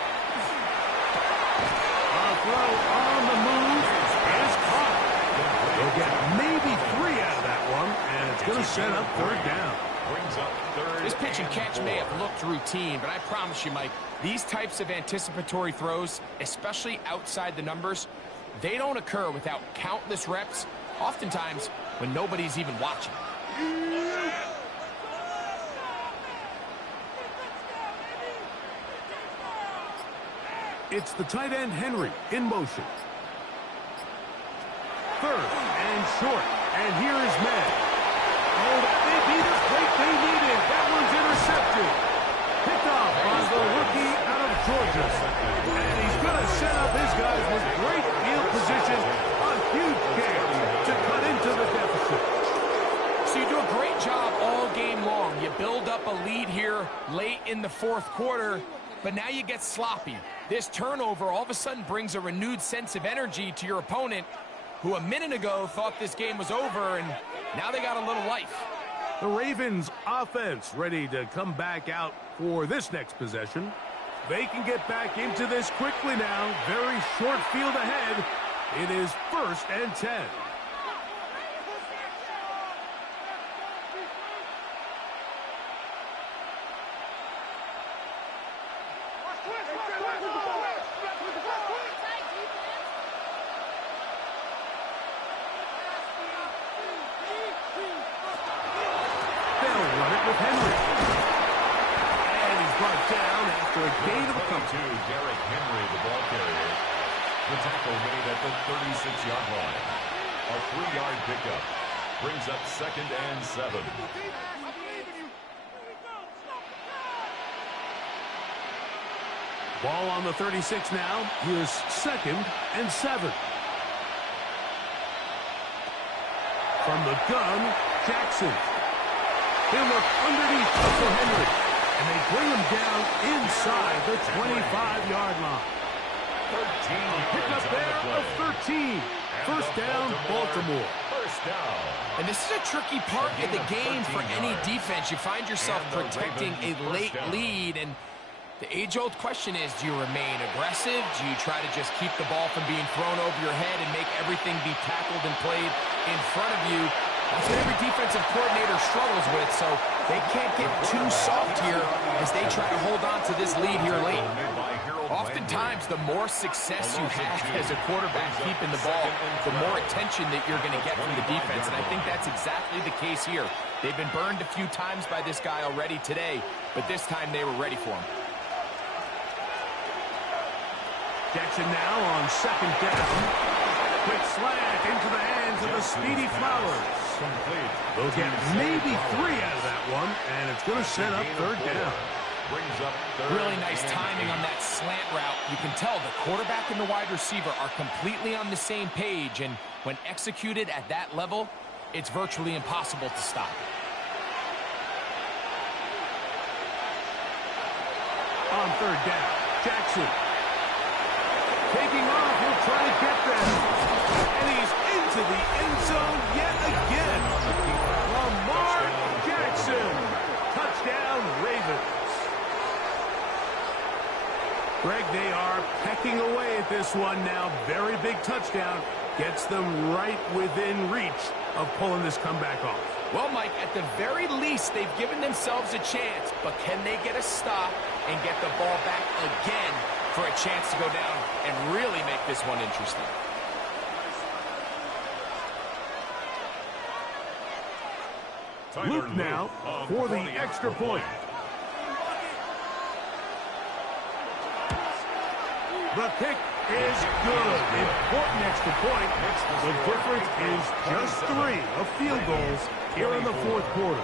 A throw on the move is caught. They'll get maybe 3 out of that one, and it's going to set up 3rd down. This pitch and catch may have looked routine, but I promise you, Mike, these types of anticipatory throws, especially outside the numbers, they don't occur without countless reps, oftentimes when nobody's even watching. It's the tight end, Henry, in motion. 3rd and short, and here is May. Oh, that may be the break they needed. That one's intercepted. Picked off by the rookie out of Georgia. And he's going to set up his guys with great field position. A huge chance to cut into the deficit. So you do a great job all game long. You build up a lead here late in the 4th quarter, but now you get sloppy. This turnover all of a sudden brings a renewed sense of energy to your opponent, who a minute ago thought this game was over, and now they got a little life. The Ravens offense ready to come back out for this next possession. They can get back into this quickly now. Very short field ahead. It is 1st and 10. With Henry. And he's brought down after a gain of a couple. Derrick Henry, the ball carrier. The tackle made at the 36-yard line. A 3-yard pickup brings up 2nd and 7. Ball on the 36 now. Here's 2nd and 7. From the gun, Jackson. They look underneath for Henry, and they bring him down inside the 25-yard line. 13 Pick up there of 13. 1st down, Baltimore. 1st down. And this is a tricky part of the game for any defense. You find yourself protecting a late lead, and the age-old question is, do you remain aggressive? Do you try to just keep the ball from being thrown over your head and make everything be tackled and played in front of you? That's what every defensive coordinator struggles with, so they can't get too soft here as they try to hold on to this lead here late. Oftentimes, the more success you have as a quarterback keeping the ball, the more attention that you're going to get from the defense, and I think that's exactly the case here. They've been burned a few times by this guy already today, but this time they were ready for him. Jackson now on 2nd down. Quick slant into the hands of the speedy Flowers. Complete. They'll get maybe 3 out of that one, and it's going to set up 3rd down. brings up third. Really nice timing on that slant route. You can tell the quarterback and the wide receiver are completely on the same page, and when executed at that level, it's virtually impossible to stop. On third down, Jackson. Taking off, he'll try to get them. And he's into the end zone yet again. Lamar Jackson. Touchdown, Ravens. Greg, they are pecking away at this one now. Very big touchdown. Gets them right within reach of pulling this comeback off. Well, Mike, at the very least, they've given themselves a chance. But can they get a stop and get the ball back again for a chance to go down and really make this one interesting? Luke now for the extra point. The kick is good. Important extra point. The difference is just 3 of field goals here in the fourth quarter.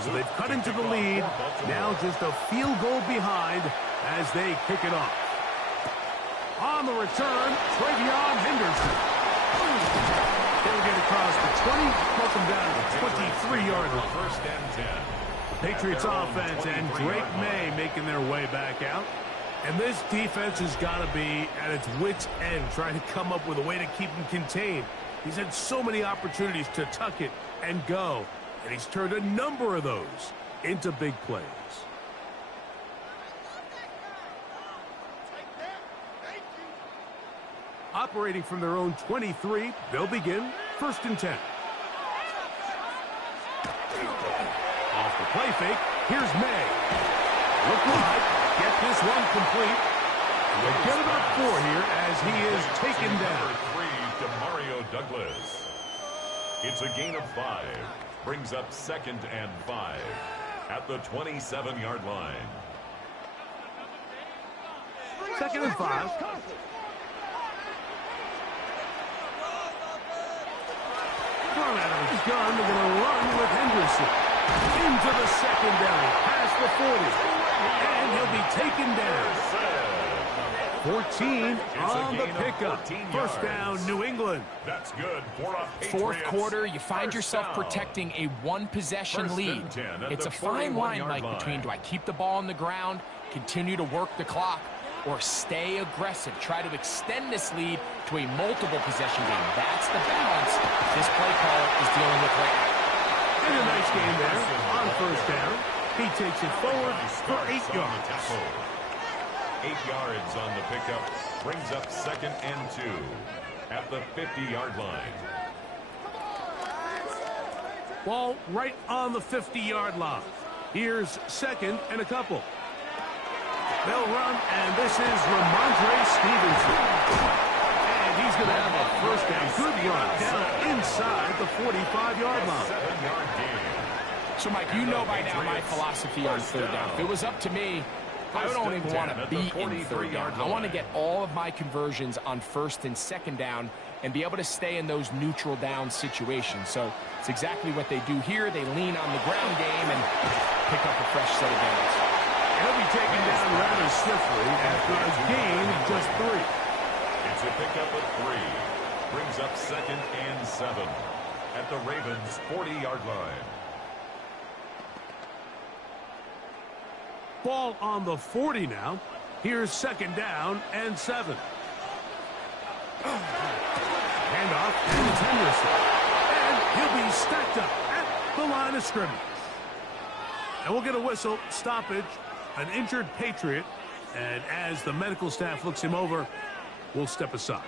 So they've cut into the lead. Now just a field goal behind as they kick it off. On the return, Travion Henderson. They'll get across the 20, welcome down to the 23-yard line. First and 10. The Patriots offense and Drake May making their way back out. And this defense has got to be at its wits' end, trying to come up with a way to keep him contained. He's had so many opportunities to tuck it and go. And he's turned a number of those into big plays. Operating from their own 23, they'll begin first and 10. Off the play fake, here's May. Look wide, get this one complete. And they get about 4 here as he is taken down. Number 3 to Mario Douglas. It's a gain of 5. Brings up second and 5 at the 27-yard line. Second and 5. Run out of his gun. They're going to run with Henderson. Into the secondary, past the 40. And he'll be taken down. 14 on the pickup. First down, New England. That's good for a Patriots. Fourth quarter, you find yourself protecting a one-possession lead. It's a fine line, Mike, between do I keep the ball on the ground, continue to work the clock, or stay aggressive, try to extend this lead to a multiple possession game. That's the balance this play caller is dealing with right now. And a nice game there on first down. He takes it forward for 8 yards. 8 yards on the pickup. Brings up second and 2 at the 50-yard line. Ball right on the 50-yard line. Here's second and a couple. They'll run, and this is Ramondre Stevenson. And he's going to have a first down. Good yard down inside the 45-yard line. 7-yard gain. So, Mike, you know by now my philosophy on third down. If it was up to me, I don't even want to be in third down. I want to get all of my conversions on first and second down and be able to stay in those neutral down situations. So it's exactly what they do here. They lean on the ground game and pick up a fresh set of downs. He'll be taken down rather swiftly after a gain of just 3. It's a pickup of 3. Brings up second and 7 at the Ravens' 40-yard line. Ball on the 40 now. Here's second down and 7. Handoff, and it's Henderson. And he'll be stacked up at the line of scrimmage. And we'll get a whistle, stoppage, an injured Patriot. And as the medical staff looks him over, we'll step aside.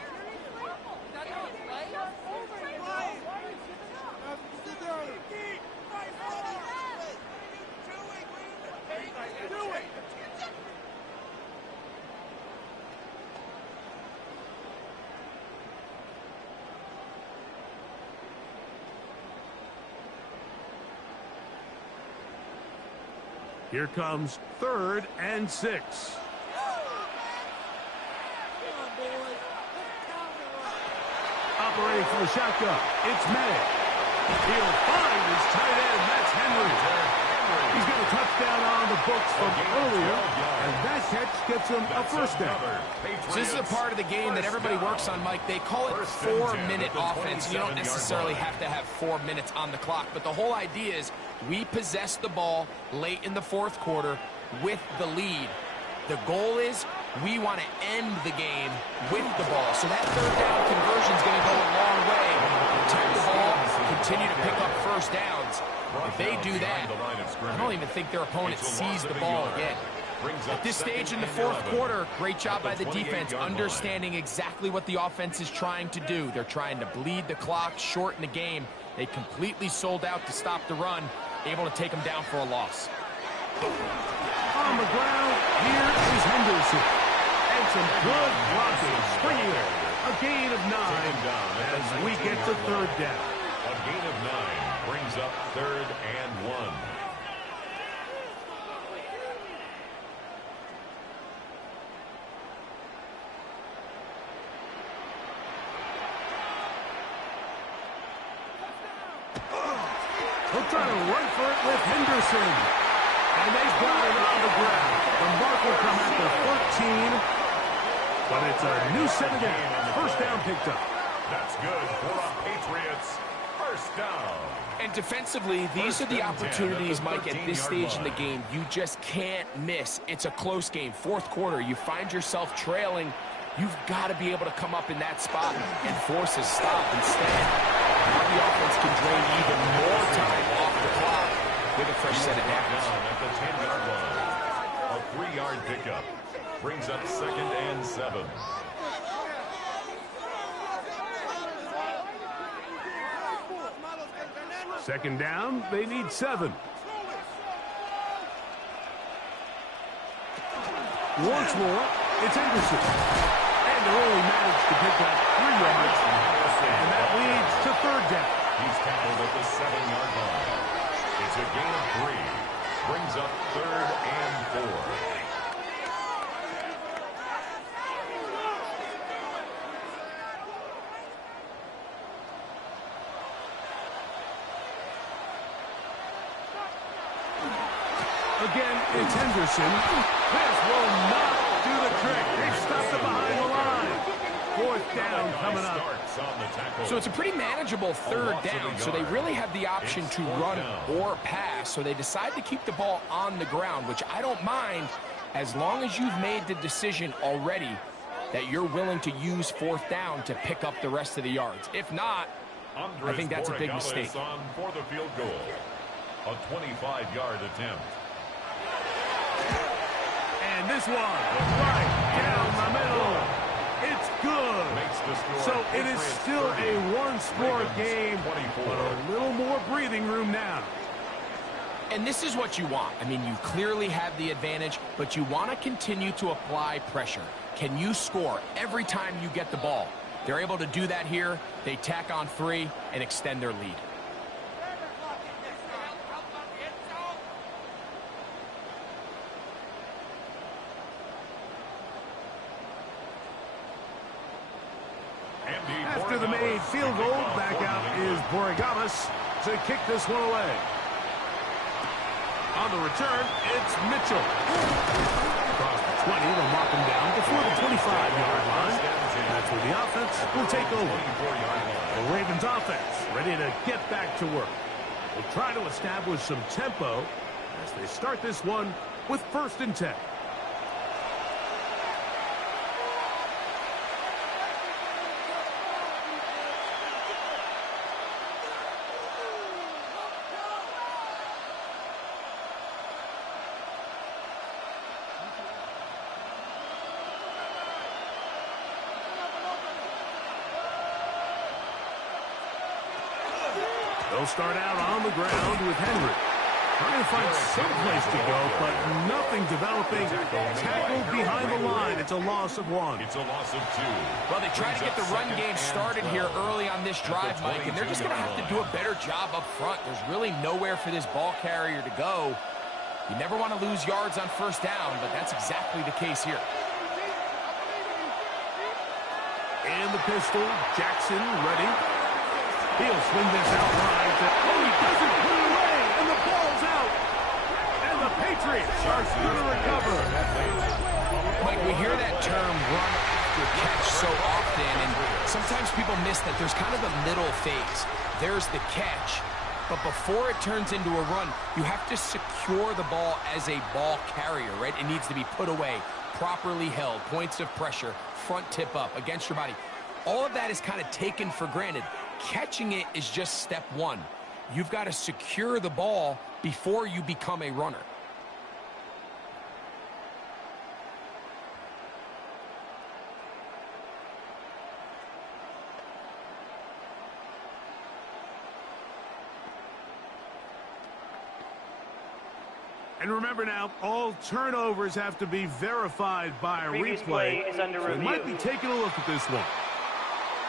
Here comes 3rd and 6. Operating for the shotgun, it's May. He'll find his tight end. That's Henry. He's got a touchdown on the books from earlier, and that catch gets him a first down. So this is a part of the game that everybody works on, Mike. They call it 4-minute offense. You don't necessarily have to have 4 minutes on the clock, but the whole idea is we possess the ball late in the 4th quarter with the lead. The goal is we want to end the game with the ball. So that 3rd down conversion is going to go a long way. Protect the ball, continue to pick up first downs. If they do that, I don't even think their opponent sees the ball again. At this stage in the 4th quarter, great job by the defense understanding exactly what the offense is trying to do. They're trying to bleed the clock, shorten the game. They completely sold out to stop the run, able to take them down for a loss. On the ground, here is Henderson. And some good blocking, springing there. A gain of 9 as we get to 3rd down. A gain of 9 brings up 3rd and 1. He'll try to run for it with Henderson. And they've got it on the ground. The mark will come at the 13. But it's a new set of downs. First down picked up. That's good for the Patriots. First down. And defensively, these are the opportunities, Mike, at this stage in the game you just can't miss. It's a close game. 4th quarter, you find yourself trailing. You've got to be able to come up in that spot and force a stop. Instead, now the offense can drain even more time off the clock with a fresh set of downs. At the 10-yard line, a 3-yard pickup brings up 2nd and 7. Second down, they need 7. Once more, it's Henderson. And they only managed to pick up 3 yards. And that leads to 3rd down. He's tackled at the 7-yard line. It's a gain of 3. Brings up 3rd and 4. Again, it's Henderson. This will not do the trick. They've stopped it behind the line. 4th down coming up. So it's a pretty manageable 3rd down, so they really have the option to run or pass. So they decide to keep the ball on the ground, which I don't mind as long as you've made the decision already that you're willing to use 4th down to pick up the rest of the yards. If not, I think that's a big mistake. On for the field goal. A 25-yard attempt. And this one, right down the middle. It's good. So it is still a one-score game, but a little more breathing room now. And this is what you want. I mean, you clearly have the advantage, but you want to continue to apply pressure. Can you score every time you get the ball? They're able to do that here. They tack on 3 and extend their lead. After the made field goal, back out is Borregamas to kick this one away. On the return, it's Mitchell. Across the 20, they'll mark him down before the 25-yard line. That's where the offense will take over. The Ravens offense ready to get back to work. They'll try to establish some tempo as they start this one with 1st and 10. They'll start out on the ground with Henry. Trying to find some place to go, but nothing developing. Tackled behind the line. It's a loss of 1. It's a loss of 2. Well, they try to get the run game started here early on this drive, Mike, and they're just going to have to do a better job up front. There's really nowhere for this ball carrier to go. You never want to lose yards on first down, but that's exactly the case here. And the pistol, Jackson ready. He'll swing this out wide. Oh, he doesn't put it away, and the ball's out. And the Patriots are going to recover. Mike, we hear that term run after catch so often, and sometimes people miss that there's kind of a middle phase. There's the catch, but before it turns into a run, you have to secure the ball as a ball carrier, right? It needs to be put away, properly held, points of pressure, front tip up against your body. All of that is kind of taken for granted. Catching it is just step one. You've got to secure the ball before you become a runner. And remember now, all turnovers have to be verified by a Previous replay. play is under So we review. might be taking a look at this one.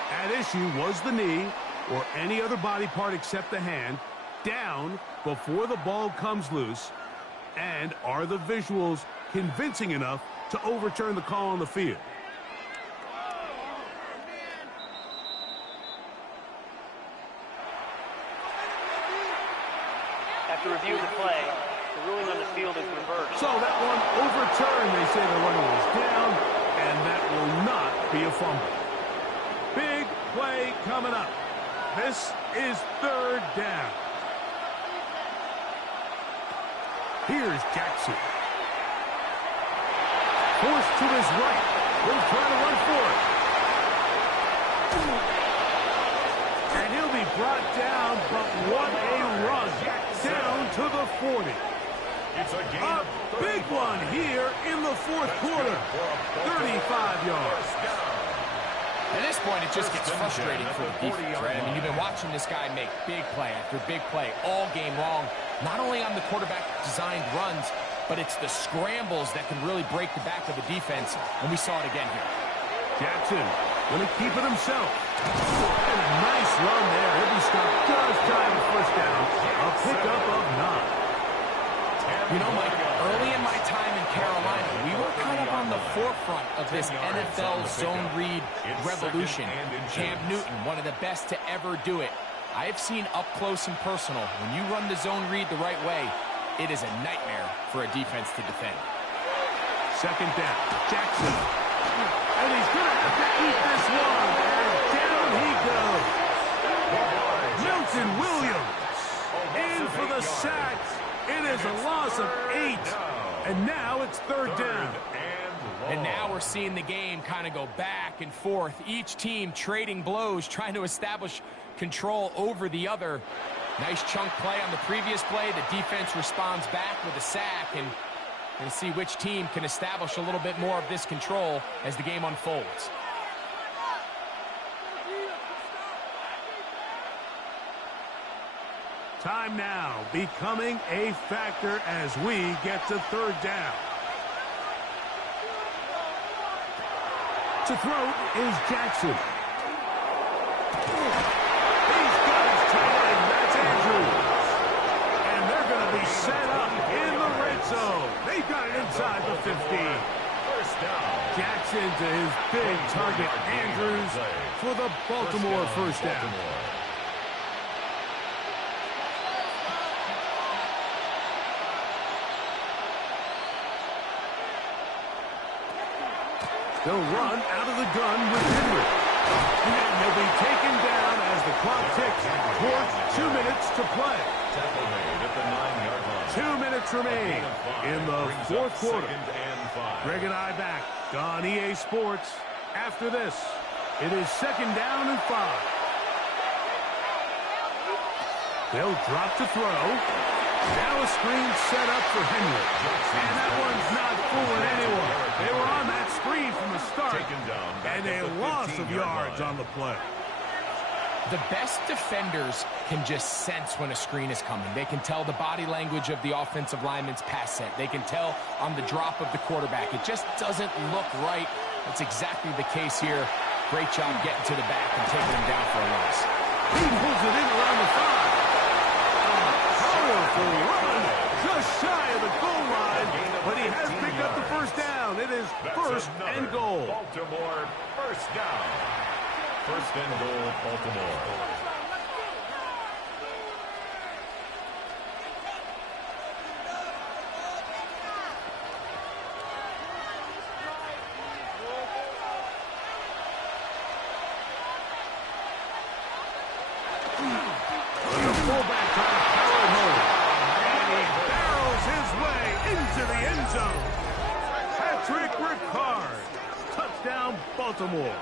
At issue was the knee or any other body part except the hand down before the ball comes loose. And are the visuals convincing enough to overturn the call on the field? After review of the play, the ruling on the field is reversed. So that one overturned. They say the runner was down, and that will not be a fumble. Big play coming up. This is third down. Here's Jackson. Forced to his right. He'll try to run for it. And he'll be brought down, but what a run. Down to the 40. It's a gain A of big one here in the fourth quarter. 35 yards. At this point, it just gets frustrating for the defense, right? I mean, you've been watching this guy make big play after big play all game long, not only on the quarterback-designed runs, but it's the scrambles that can really break the back of the defense, and we saw it again here. Jackson going to keep it himself. And a nice run there. He'll be stopped just shy of first down. A pickup of 9. You know, Mike, early in my time in Carolina, we were kind of on the forefront of this NFL zone read revolution. Cam Newton, one of the best to ever do it. I have seen up close and personal, when you run the zone read the right way, it is a nightmare for a defense to defend. Second down. Jackson. And he's going to have to eat this one. And down he goes. Milton Williams in for the sack. It is a loss of 8. And now it's third down. And now we're seeing the game kind of go back and forth. Each team trading blows, trying to establish control over the other. Nice chunk play on the previous play. The defense responds back with a sack, and we'll see which team can establish a little bit more of this control as the game unfolds. Time now becoming a factor as we get to third down. To throw is Jackson. He's got his tail, and that's Andrews. And they're going to be set up in the red zone. They've got it inside the 15. First down. Jackson to his big target, Andrews, for the Baltimore first down. They'll run out of the gun with Henry. And they'll be taken down as the clock ticks towards 2 minutes to play. Tackle made at the 9-yard line. 2 minutes remain in the fourth quarter. Second and 5. Greg and I back on EA Sports. After this, it is second down and 5. They'll drop to throw. Now a screen set up for Henry. And that one's not fooling anyone. They were on that screen from the start. And a loss of yards on the play. The best defenders can just sense when a screen is coming. They can tell the body language of the offensive lineman's pass set. They can tell on the drop of the quarterback. It just doesn't look right. That's exactly the case here. Great job getting to the back and taking him down for a loss. He pulls it in around the 5. A powerful run just shy of the goal line, but he has picked up the first down. It is first and goal. Baltimore first down. First and goal, Baltimore. Fullback trying to power it home. And he barrels his way into the end zone. Patrick Ricard. Touchdown, Baltimore.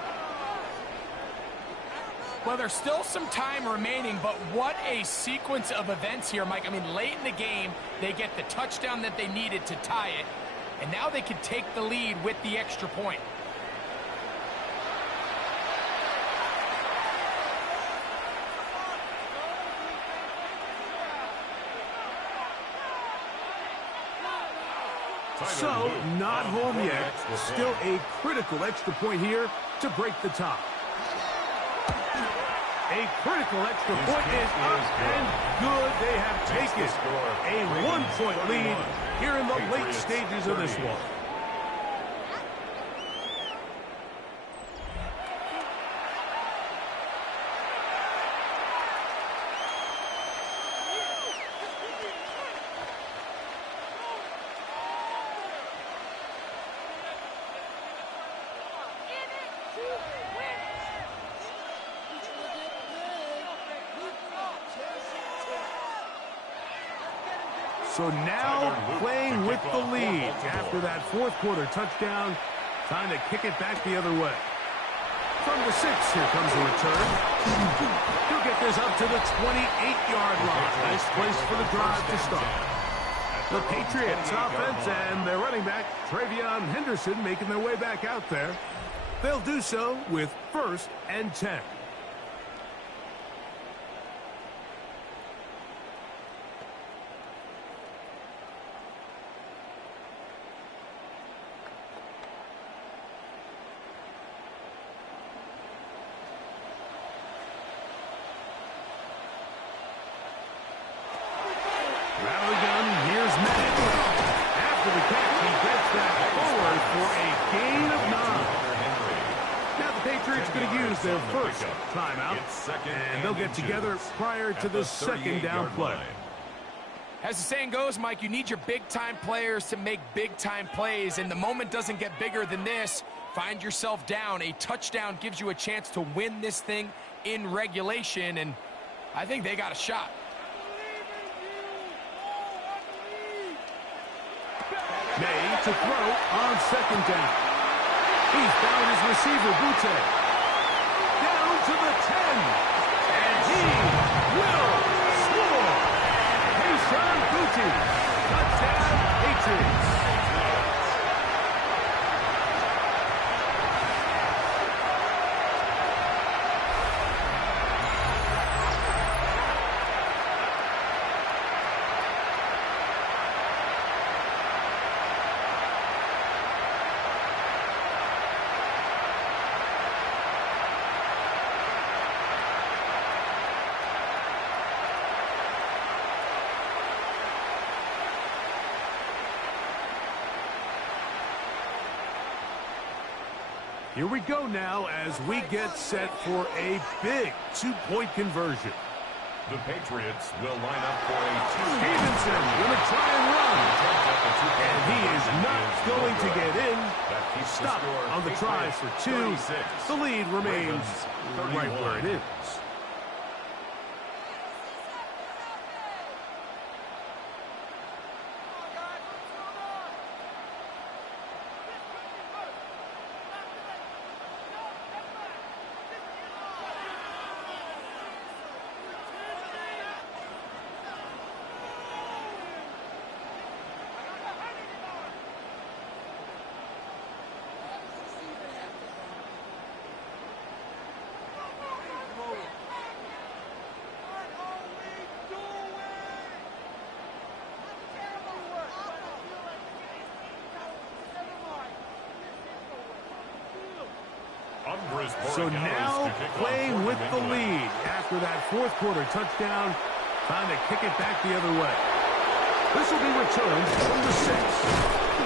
Well, there's still some time remaining, but what a sequence of events here, Mike. I mean, late in the game, they get the touchdown that they needed to tie it, and now they can take the lead with the extra point. So, not home yet. Still a critical extra point here to break the tie. A critical extra point is up and good. They have taken a one-point lead here in the late stages of this one. So now playing with the lead after that fourth quarter touchdown. Time to kick it back the other way. From the 6, here comes the return. He'll get this up to the 28-yard line. Nice place for the drive to start. The Patriots offense and their running back, Travion Henderson, making their way back out there. They'll do so with 1st and 10. Rattle the gun, here's Matt. After the catch, he gets that forward for a gain of 9. Now the Patriots are going to use their first timeout, and they'll get together prior to the second down play. As the saying goes, Mike, you need your big-time players to make big-time plays, and the moment doesn't get bigger than this. Find yourself down. A touchdown gives you a chance to win this thing in regulation, and I think they got a shot. May to throw on second down. He's found his receiver, Butte. Down to the 10. And he will score. Mason Butte. Touchdown, Patriots. Here we go now as we get set for a big two-point conversion. The Patriots will line up for a Stevenson going to try and run. And he is not going to get in. Stop on the try for 2. The lead remains right where it is. So now playing with the lead after that fourth quarter touchdown. Time to kick it back the other way. This will be returned from the 6.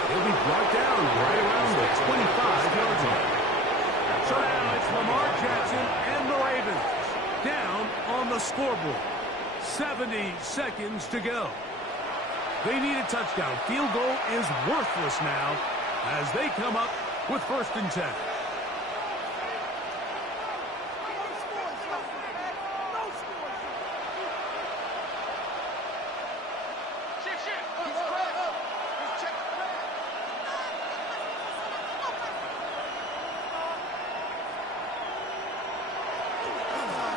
He'll be brought down right around the 25-yard line. So now it's Lamar Jackson and the Ravens down on the scoreboard. 70 seconds to go. They need a touchdown. Field goal is worthless now as they come up with 1st and 10.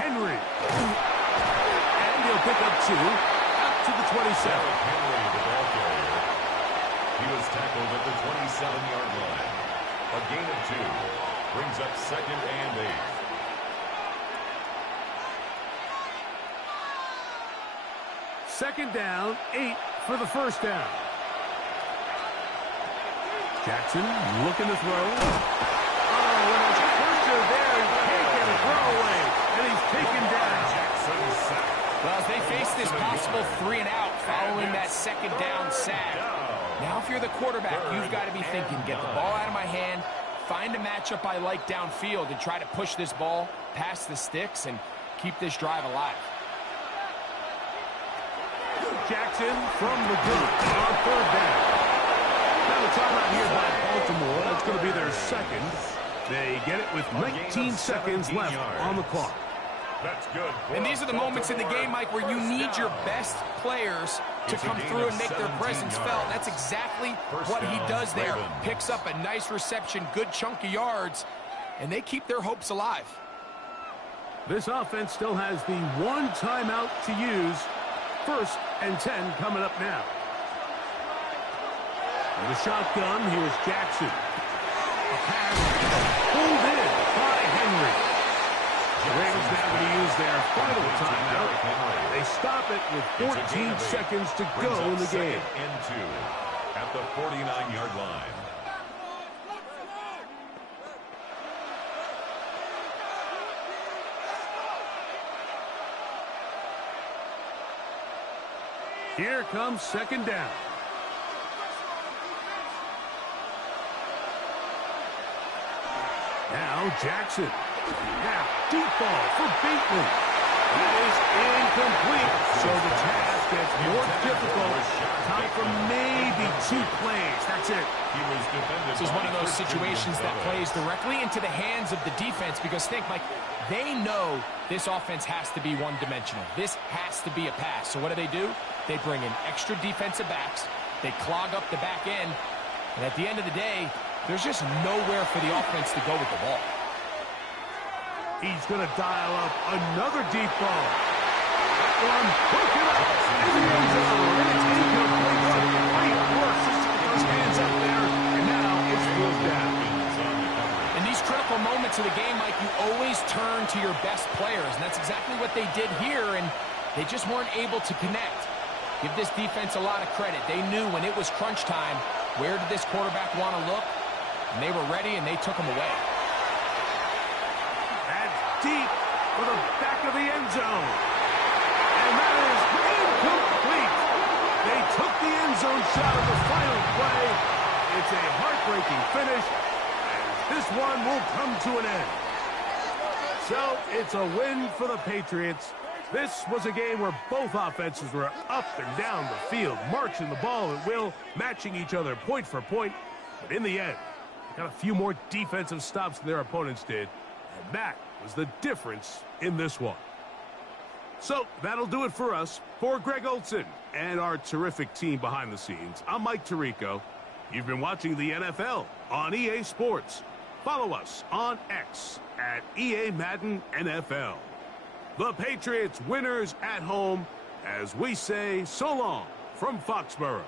Henry. And he'll pick up 2 up to the 27. Henry, the ball carrier. He was tackled at the 27-yard line. A gain of 2 brings up 2nd and 8. Second down, 8 for the 1st down. Jackson looking to throw. Oh, and there's pressure there. He can't get a throw away, and he's taken down. Well, as they face this possible 3 and out following that 2nd down sack. Now, if you're the quarterback, you've got to be thinking, get the ball out of my hand, find a matchup I like downfield, and try to push this ball past the sticks and keep this drive alive. Jackson from the gun on 3rd down. Now the timeout here by Baltimore. That's going to be their 2nd. They get it with 19 seconds left on the clock. That's good. And these are the moments in the game, Mike, where you need your best players to come through and make their presence felt. That's exactly what he does there. Picks up a nice reception, good chunk of yards, and they keep their hopes alive. This offense still has the 1 timeout to use. 1st and 10 coming up now. In the shotgun, here's Jackson. A pass pulled in by Henry. The Ravens now going to use their final timeout. They stop it with 14 seconds to go in the game. 2nd and 2 at the 49-yard line. Here comes 2nd down. Now Jackson. Now deep ball for Bateman. That is incomplete. So the task gets more difficult. Time for maybe 2 plays. That's it. This is one of those situations that plays directly into the hands of the defense because think, Mike, they know this offense has to be one-dimensional. This has to be a pass. So what do? They bring in extra defensive backs. They clog up the back end. And at the end of the day, there's just nowhere for the offense to go with the ball. He's going to dial up another deep ball. That one broken up in the end zone. And it's incomplete. Great work to get those hands up there. And now it's pulled down. In these critical moments of the game, Mike, you always turn to your best players. And that's exactly what they did here. And they just weren't able to connect. Give this defense a lot of credit. They knew when it was crunch time, where did this quarterback want to look? And they were ready, and they took him away. That's deep for the back of the end zone. And that is incomplete. They took the end zone shot of the final play. It's a heartbreaking finish, and this one will come to an end. So it's a win for the Patriots. This was a game where both offenses were up and down the field, marching the ball at will, matching each other point for point. But in the end, they got a few more defensive stops than their opponents did, and that was the difference in this one. So that'll do it for us. For Greg Olson and our terrific team behind the scenes, I'm Mike Tirico. You've been watching the NFL on EA Sports. Follow us on X at EA Madden NFL. The Patriots winners at home as we say so long from Foxborough.